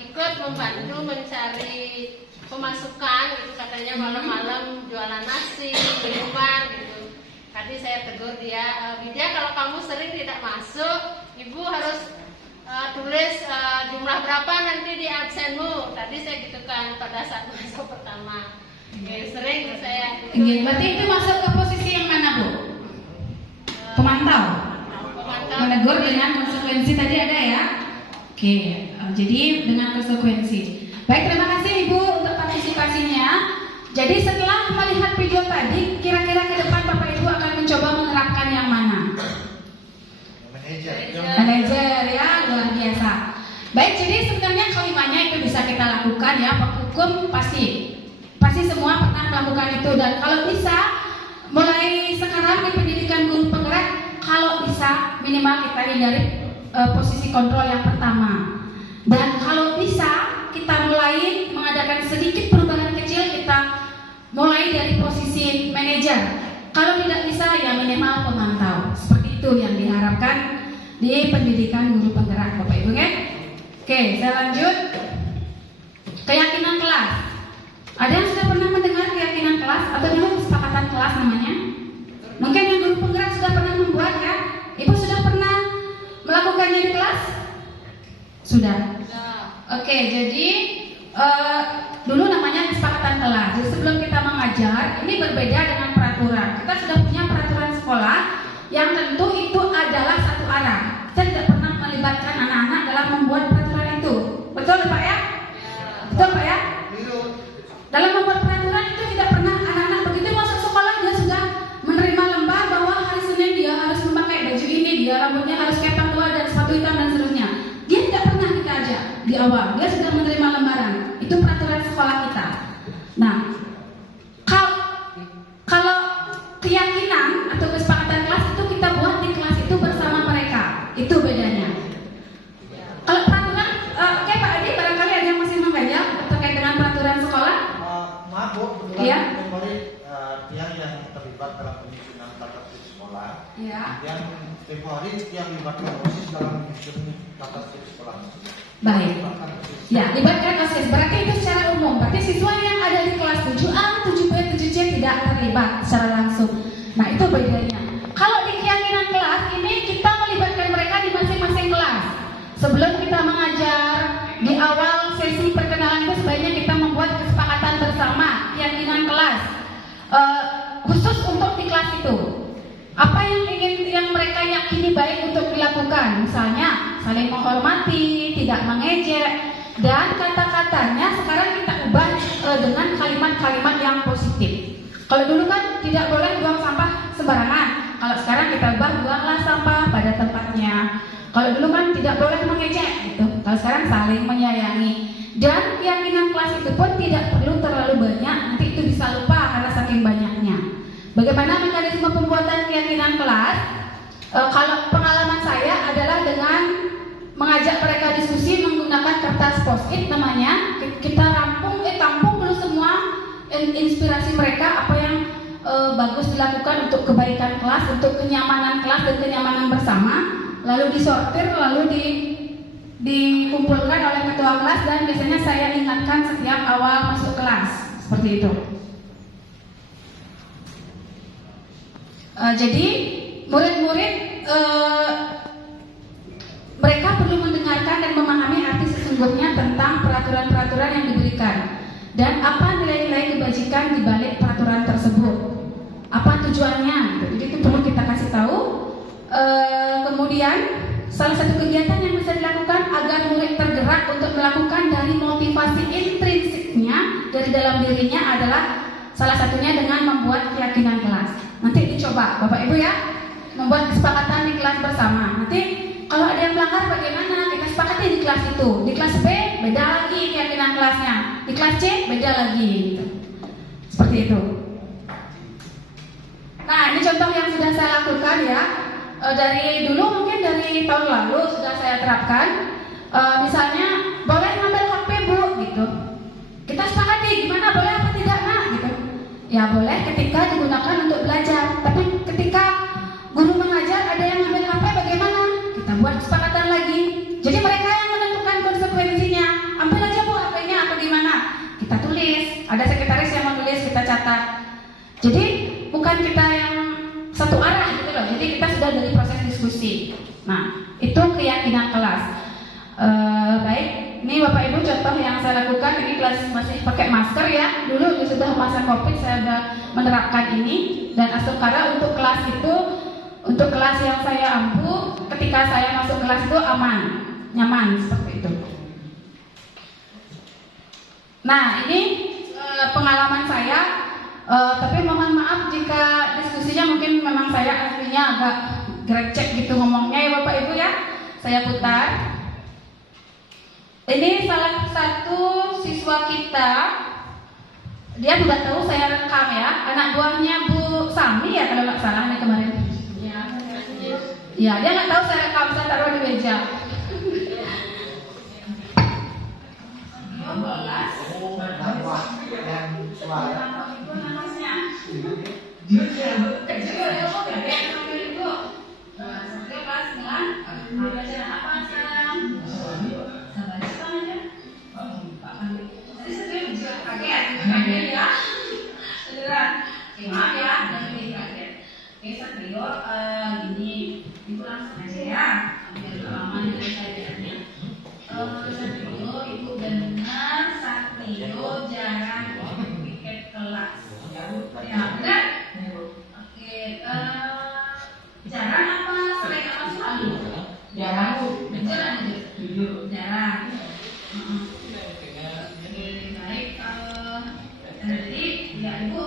ikut membantu mencari pemasukan gitu, katanya malam-malam jualan nasi, minuman gitu. Tadi saya tegur dia, Widya kalau kamu sering tidak masuk, ibu harus tulis jumlah berapa nanti di absenmu. Tadi saya gitu kan pada saat masuk pertama. Sering saya. Berarti itu masuk ke posisi yang mana Bu? Pemantau. Menegur dengan konsekuensi tadi ada ya. Oke, jadi dengan konsekuensi. Baik, terima kasih Ibu untuk partisipasinya. Jadi setelah melihat video tadi, kira-kira ke depan Bapak Ibu akan mencoba menerapkan yang mana? Manajer ya, luar biasa. Baik, jadi sebenarnya kelimanya itu bisa kita lakukan ya, hukum pasti semua pernah melakukan itu. Dan kalau bisa mulai sekarang di pendidikan guru penggerak, kalau bisa minimal kita hindari posisi kontrol yang pertama. Dan kalau bisa kita mulai mengadakan sedikit perubahan kecil, kita mulai dari posisi manajer. Kalau tidak bisa ya minimal pemantau. Seperti itu yang diharapkan di pendidikan guru penggerak, Bapak Ibu ya. Oke, saya lanjut. Keyakinan kelas. Ada yang sudah pernah mendengar keyakinan kelas atau dulu kesepakatan kelas namanya? Mungkin yang guru penggerak sudah pernah membuat ya. Ibu sudah pernah melakukannya di kelas? Sudah. Oke, jadi dulu namanya kesepakatan kelas. Jadi sebelum kita mengajar, ini berbeda dengan peraturan. Kita sudah punya peraturan sekolah yang tentu itu adalah satu arah. Kita tidak pernah melibatkan anak-anak dalam membuat peraturan itu. Betul Pak ya? Betul Pak ya? Dalam membuat peraturan itu tidak pernah anak-anak begitu masuk sekolah dia sudah menerima lembar bahwa hari Senin dia harus memakai baju ini, dia rambutnya harus kepang tua dan sepatu hitam dan seterusnya. Dia tidak pernah kita ajak di awal, dia sudah menerima lembaran. Itu peraturan sekolah kita. Nah, kalau keyakinan atau kesepakatan kelas itu kita buat di kelas itu bersama mereka, itu bedanya. Kalau peraturan, oke Pak Adi, barangkali ada yang masih mengajak terkait dengan peraturan sekolah? Maaf Bu, Iya. kemarin yang terlibat dalam penyusunan tata tertib sekolah, yang tempo hari yang melibatkan OSIS dalam menyusun tata tertib sekolah. Baik. Ya, libatkan OSIS. Berarti itu secara umum. Berarti siswa yang ada di kelas 7A, 7B, 7C tidak terlibat secara langsung. Nah, itu bedanya. Kalau di keyakinan kelas, ini kita melibatkan mereka di masing-masing kelas. Sebelum kita mengajar, di awal sesi perkenalan itu sebaiknya kita membuat kesepakatan bersama keyakinan kelas. Khusus untuk di kelas itu. Apa yang mereka yakini baik untuk dilakukan? Misalnya saling menghormati, tidak mengejek, dan kata-katanya sekarang kita ubah dengan kalimat-kalimat yang positif. Kalau dulu kan tidak boleh buang sampah sembarangan. Kalau sekarang kita ubah buanglah sampah pada tempatnya. Kalau dulu kan tidak boleh mengejek gitu. Kalau sekarang saling menyayangi. Dan keyakinan kelas itu pun tidak perlu terlalu banyak. Nanti itu bisa lupa karena saking banyaknya. Bagaimana mekanisme pembuatan keyakinan kelas? Kalau pengalaman saya adalah dengan mengajak mereka diskusi menggunakan kertas post-it namanya. Kita tampung dulu semua inspirasi mereka, apa yang bagus dilakukan untuk kebaikan kelas, untuk kenyamanan kelas dan kenyamanan bersama. Lalu disortir, lalu dikumpulkan oleh ketua kelas dan biasanya saya ingatkan setiap awal masuk kelas seperti itu. Jadi murid-murid mereka perlu mendengarkan dan memahami arti sesungguhnya tentang peraturan-peraturan yang diberikan dan apa nilai-nilai kebajikan di balik peraturan tersebut. Apa tujuannya? Jadi itu perlu kita kasih tahu. Kemudian salah satu kegiatan yang bisa dilakukan agar murid tergerak untuk melakukan dari motivasi intrinsiknya dari dalam dirinya adalah salah satunya dengan membuat keyakinan kelas. Nanti dicoba Bapak Ibu ya, membuat kesepakatan di kelas bersama. Nanti kalau ada yang melanggar bagaimana? Kita sepakati di kelas itu. Di kelas B beda lagi keyakinan kelasnya. Di kelas C beda lagi gitu. Seperti itu. Nah, ini contoh yang sudah saya lakukan ya. Dari dulu mungkin dari tahun lalu sudah saya terapkan. Misalnya boleh ngambil HP Bu gitu. Kita sepakati gimana boleh apa tidak nak gitu. Ya boleh ketika digunakan untuk belajar. Tapi ketika guru mengajar ada yang ngambil HP bagaimana? Kita buat kesepakatan lagi. Jadi mereka yang menentukan konsekuensinya. Ambil aja Bu HP-nya apa gimana? Kita tulis. Ada sekretaris yang menulis, kita catat. Jadi bukan kita yang satu arah gitu loh. Jadi kita sudah dari proses diskusi. Nah, itu keyakinan kelas. Baik, ini Bapak Ibu contoh yang saya lakukan. Ini kelas masih pakai masker ya. Dulu sudah masa Covid saya sudah menerapkan ini. Dan asukara untuk kelas itu, untuk kelas yang saya ampu, ketika saya masuk kelas itu aman, nyaman seperti itu. Nah, ini pengalaman saya. Tapi mohon maaf jika diskusinya mungkin memang saya aslinya agak gerecek gitu ngomongnya ya Bapak Ibu ya. Saya putar. Ini salah satu siswa kita, dia juga tahu saya rekam ya, anak buahnya Bu Sami ya kalau nggak salah nih kemarin. Ya, dia nggak tahu saya rekam, saya taruh di meja. Maaf ya, jangan kaget. Oke, Satrio, gini, ibu langsung aja ya, biar lama dari saya. Satrio, ibu benar, Satrio jarang piket kelas. Ya, benar? Oke, jarang apa sering apa selalu? Jarang. Jarang aja. Jarang. Baik, jadi ya ibu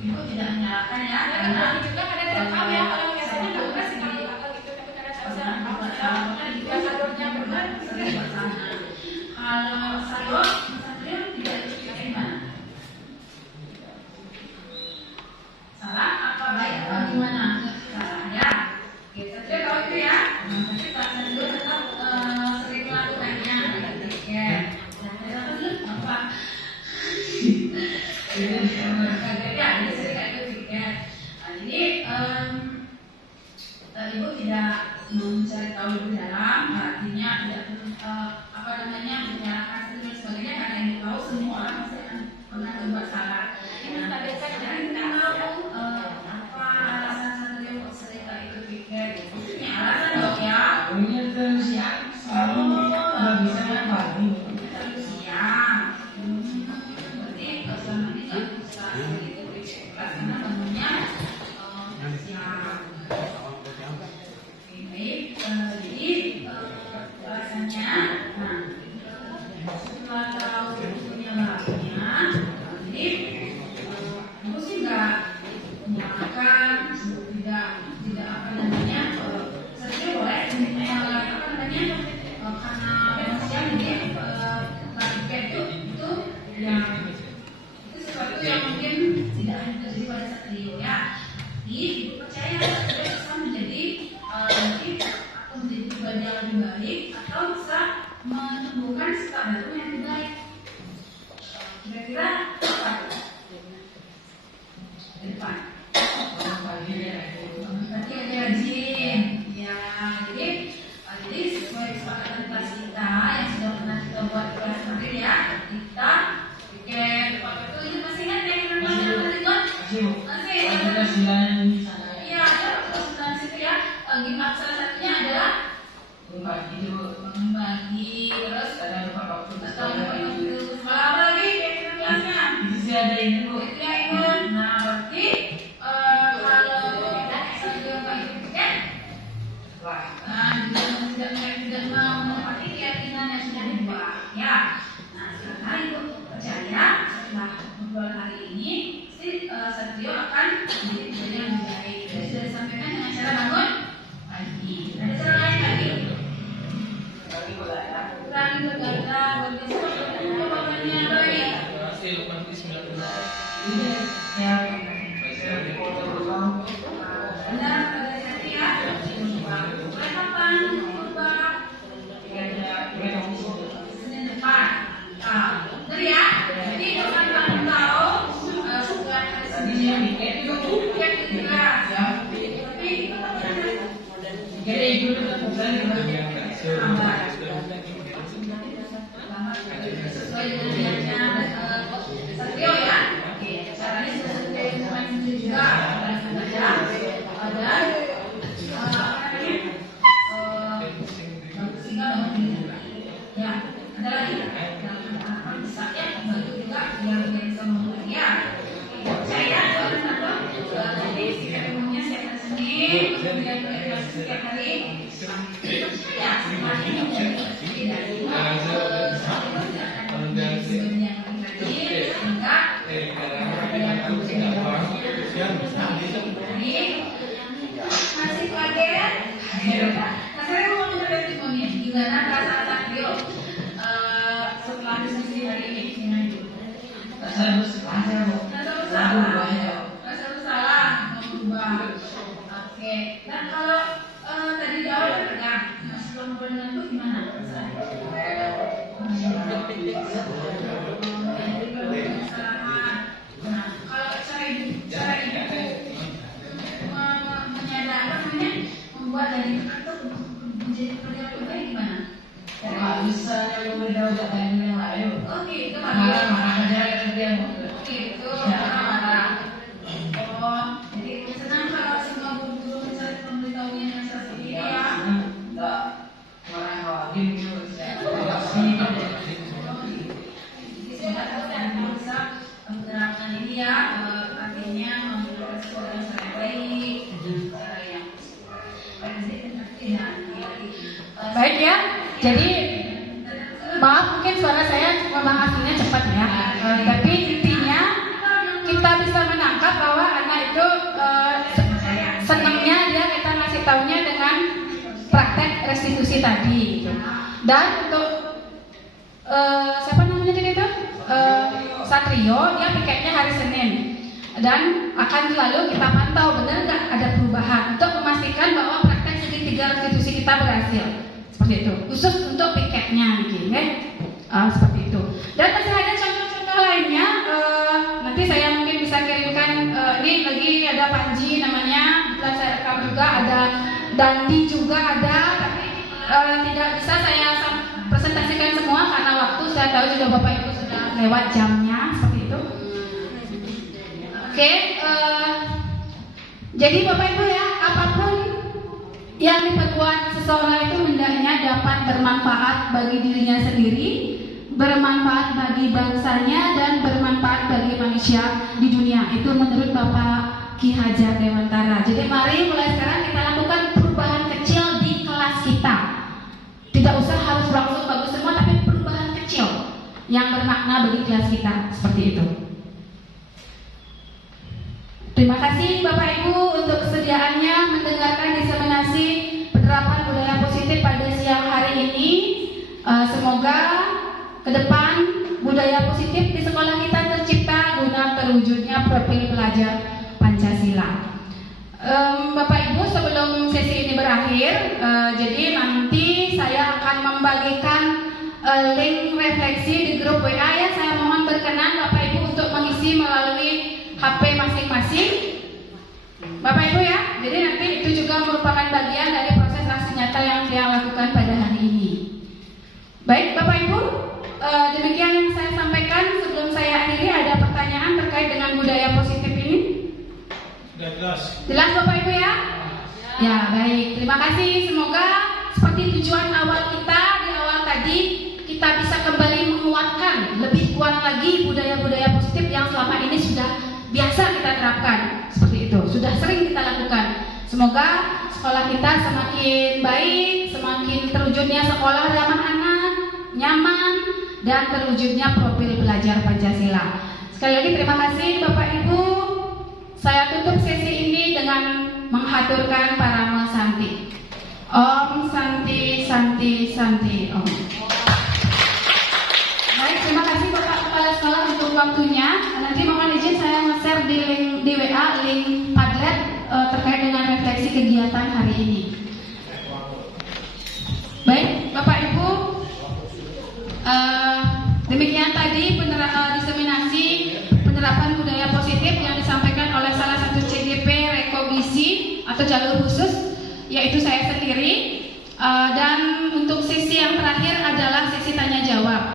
tidak menyalahkan ya, karena juga ada rekam ya, kalau biasanya nggak benar sih kalau gitu, tapi karena saya jika sadurnya benar sering bersama. Kalau sadur tidak diterima. Salah apa baik atau gimana? Salah ya. Oke, sadur kalau itu ya. Tapi Pak Sadur tetap sering melakukannya. Oke. Nah, terus apa? Jadi ibu tidak mencari tahu lebih dalam, artinya tidak menyalahkan dan sebagainya, karena ibu tahu semua orang pasti akan pernah berbuat salah. Jadi kita tahu apa alasan Satrio kok sering tak ikut pikir. Ini alasan dong ya. Siap. Nggak bisa ngapain. Siap. Berarti selama ini nggak bisa ikut pikir karena namanya siap. Baik, jadi alasannya, setelah tahu penyebabnya, jadi aku sih nggak menyalahkan, tidak apa namanya, saya boleh apa namanya, karena manusia mungkin tiket itu yang itu sesuatu yang mungkin tidak hanya terjadi pada Satrio ya. Jadi ibu percaya Satrio bisa menjadi nanti akan menjadi pribadi yang lebih baik atau bisa menumbuhkan sikap baru yang lebih baik. Kira-kira apa? Depan. Tadi ada rajin, ya. Jadi sesuai kesepakatan kelas kita yang sudah pernah kita buat kelas kemarin ya, kita bikin waktu itu ini masih ingat ya kita masih. Iya, ada situ ya. Gimana salah satunya adalah membagi, terus ada lupa waktu, apa lagi kelasnya? Bisa ada ini bu. Itu yang ingat. Nah, berarti kalau saya nggak ikut kan, tidak mau menepati keyakinan yang sudah dibuat, ya. Nah, sekarang ibu percaya setelah beberapa hari ini, Satrio akan menjadi pribadi yang lebih baik. Jadi sudah disampaikan dengan cara bangun pagi. Ada cara lain lagi? Kurang begadang, berbisnis, bapaknya baik. Benar, hati ya. Mulai kapan berubah? Senin depan. Benar ya. Jadi kapan kamu tahu setelah hari Senin itu yang juga. Tapi jadi itu sesuai dengan niatnya Satrio ya. Oke, caranya sudah Satrio informasi juga ada ya, ada lagi bisa ya bantu juga yang bisa memulai ya. Saya nanti ketemunya setiap Senin, kemudian setiap hari. Ya, semuanya masih kaget. Nah, saya mau minta testimoni gimana perasaan Satrio kalau tadi di awal kan setelah ngobrol dengan itu gimana? Nah, kalau cara ini membuat dari itu menjadi pekerja pribadi gimana? Misalnya lu beda dengan yang lain. Oke, itu Oke, itu jadi senang kalau semua guru-guru misalnya memberitahunya yang seperti ini ya. Enggak. Orang lagi gitu. Bisa menerapkan ini ya, artinya memberikan sesuatu yang sangat baik dengan cara yang baik ya. Jadi maaf mungkin suara saya memang hasilnya cepat ya, tapi intinya kita bisa menangkap bahwa anak itu senangnya dia kita ngasih taunya dengan praktek restitusi tadi gitu. Dan untuk siapa namanya tadi itu Satrio, dia piketnya hari Senin dan akan selalu kita pantau benar nggak ada perubahan untuk memastikan bahwa praktek segitiga restitusi kita berhasil. Seperti itu, khusus untuk piketnya gitu ya. Seperti itu. Dan masih ada contoh-contoh lainnya, nanti saya mungkin bisa kirimkan. Ini lagi ada Panji namanya, kebetulan saya rekam juga, ada Dandi juga ada, tapi tidak bisa saya presentasikan semua karena waktu, saya tahu juga Bapak Ibu sudah lewat jamnya, seperti itu. Oke, jadi Bapak Ibu ya, apapun yang diperbuat seseorang itu hendaknya dapat bermanfaat bagi dirinya sendiri, bermanfaat bagi bangsanya, dan bermanfaat bagi manusia di dunia. Itu menurut Bapak Ki Hajar Dewantara. Jadi mari mulai sekarang kita lakukan perubahan kecil di kelas kita. Tidak usah harus langsung bagus semua, tapi perubahan kecil yang bermakna bagi kelas kita. Seperti itu. Terima kasih Bapak Ibu untuk kesediaannya mendengarkan diseminasi penerapan budaya positif pada siang hari ini. Semoga ke depan budaya positif di sekolah kita tercipta guna terwujudnya profil pelajar Pancasila. Bapak Ibu, sebelum sesi ini berakhir, jadi nanti saya akan membagikan link refleksi di grup WA ya. Saya mohon berkenan Bapak Ibu untuk mengisi melalui HP masing-masing Bapak Ibu ya. Jadi nanti itu juga merupakan bagian dari proses aksi nyata yang saya lakukan pada hari ini. Baik Bapak Ibu, demikian yang saya sampaikan. Sebelum saya akhiri, ada pertanyaan terkait dengan budaya positif ini? Sudah jelas. Jelas Bapak Ibu ya? Ya baik, terima kasih. Semoga seperti tujuan awal kita di awal tadi, kita bisa kembali menguatkan lebih kuat lagi budaya-budaya positif yang selama ini sudah biasa kita terapkan. Seperti itu, sudah sering kita lakukan. Semoga sekolah kita semakin baik, semakin terwujudnya sekolah ramah anak, nyaman, dan terwujudnya profil pelajar Pancasila. Sekali lagi terima kasih Bapak Ibu. Saya tutup sesi ini dengan menghaturkan parama Santi. Om Santi Santi Santi Om. Baik, terima kasih Bapak Kepala Sekolah untuk waktunya. Nanti mohon izin saya nge-share di link di WA link Padlet terkait dengan refleksi kegiatan hari ini. Baik, Bapak Ibu, demikian tadi diseminasi penerapan budaya positif yang disampaikan oleh salah satu CGP Rekogisi atau jalur khusus, yaitu saya sendiri. Dan untuk sesi yang terakhir adalah sesi tanya jawab.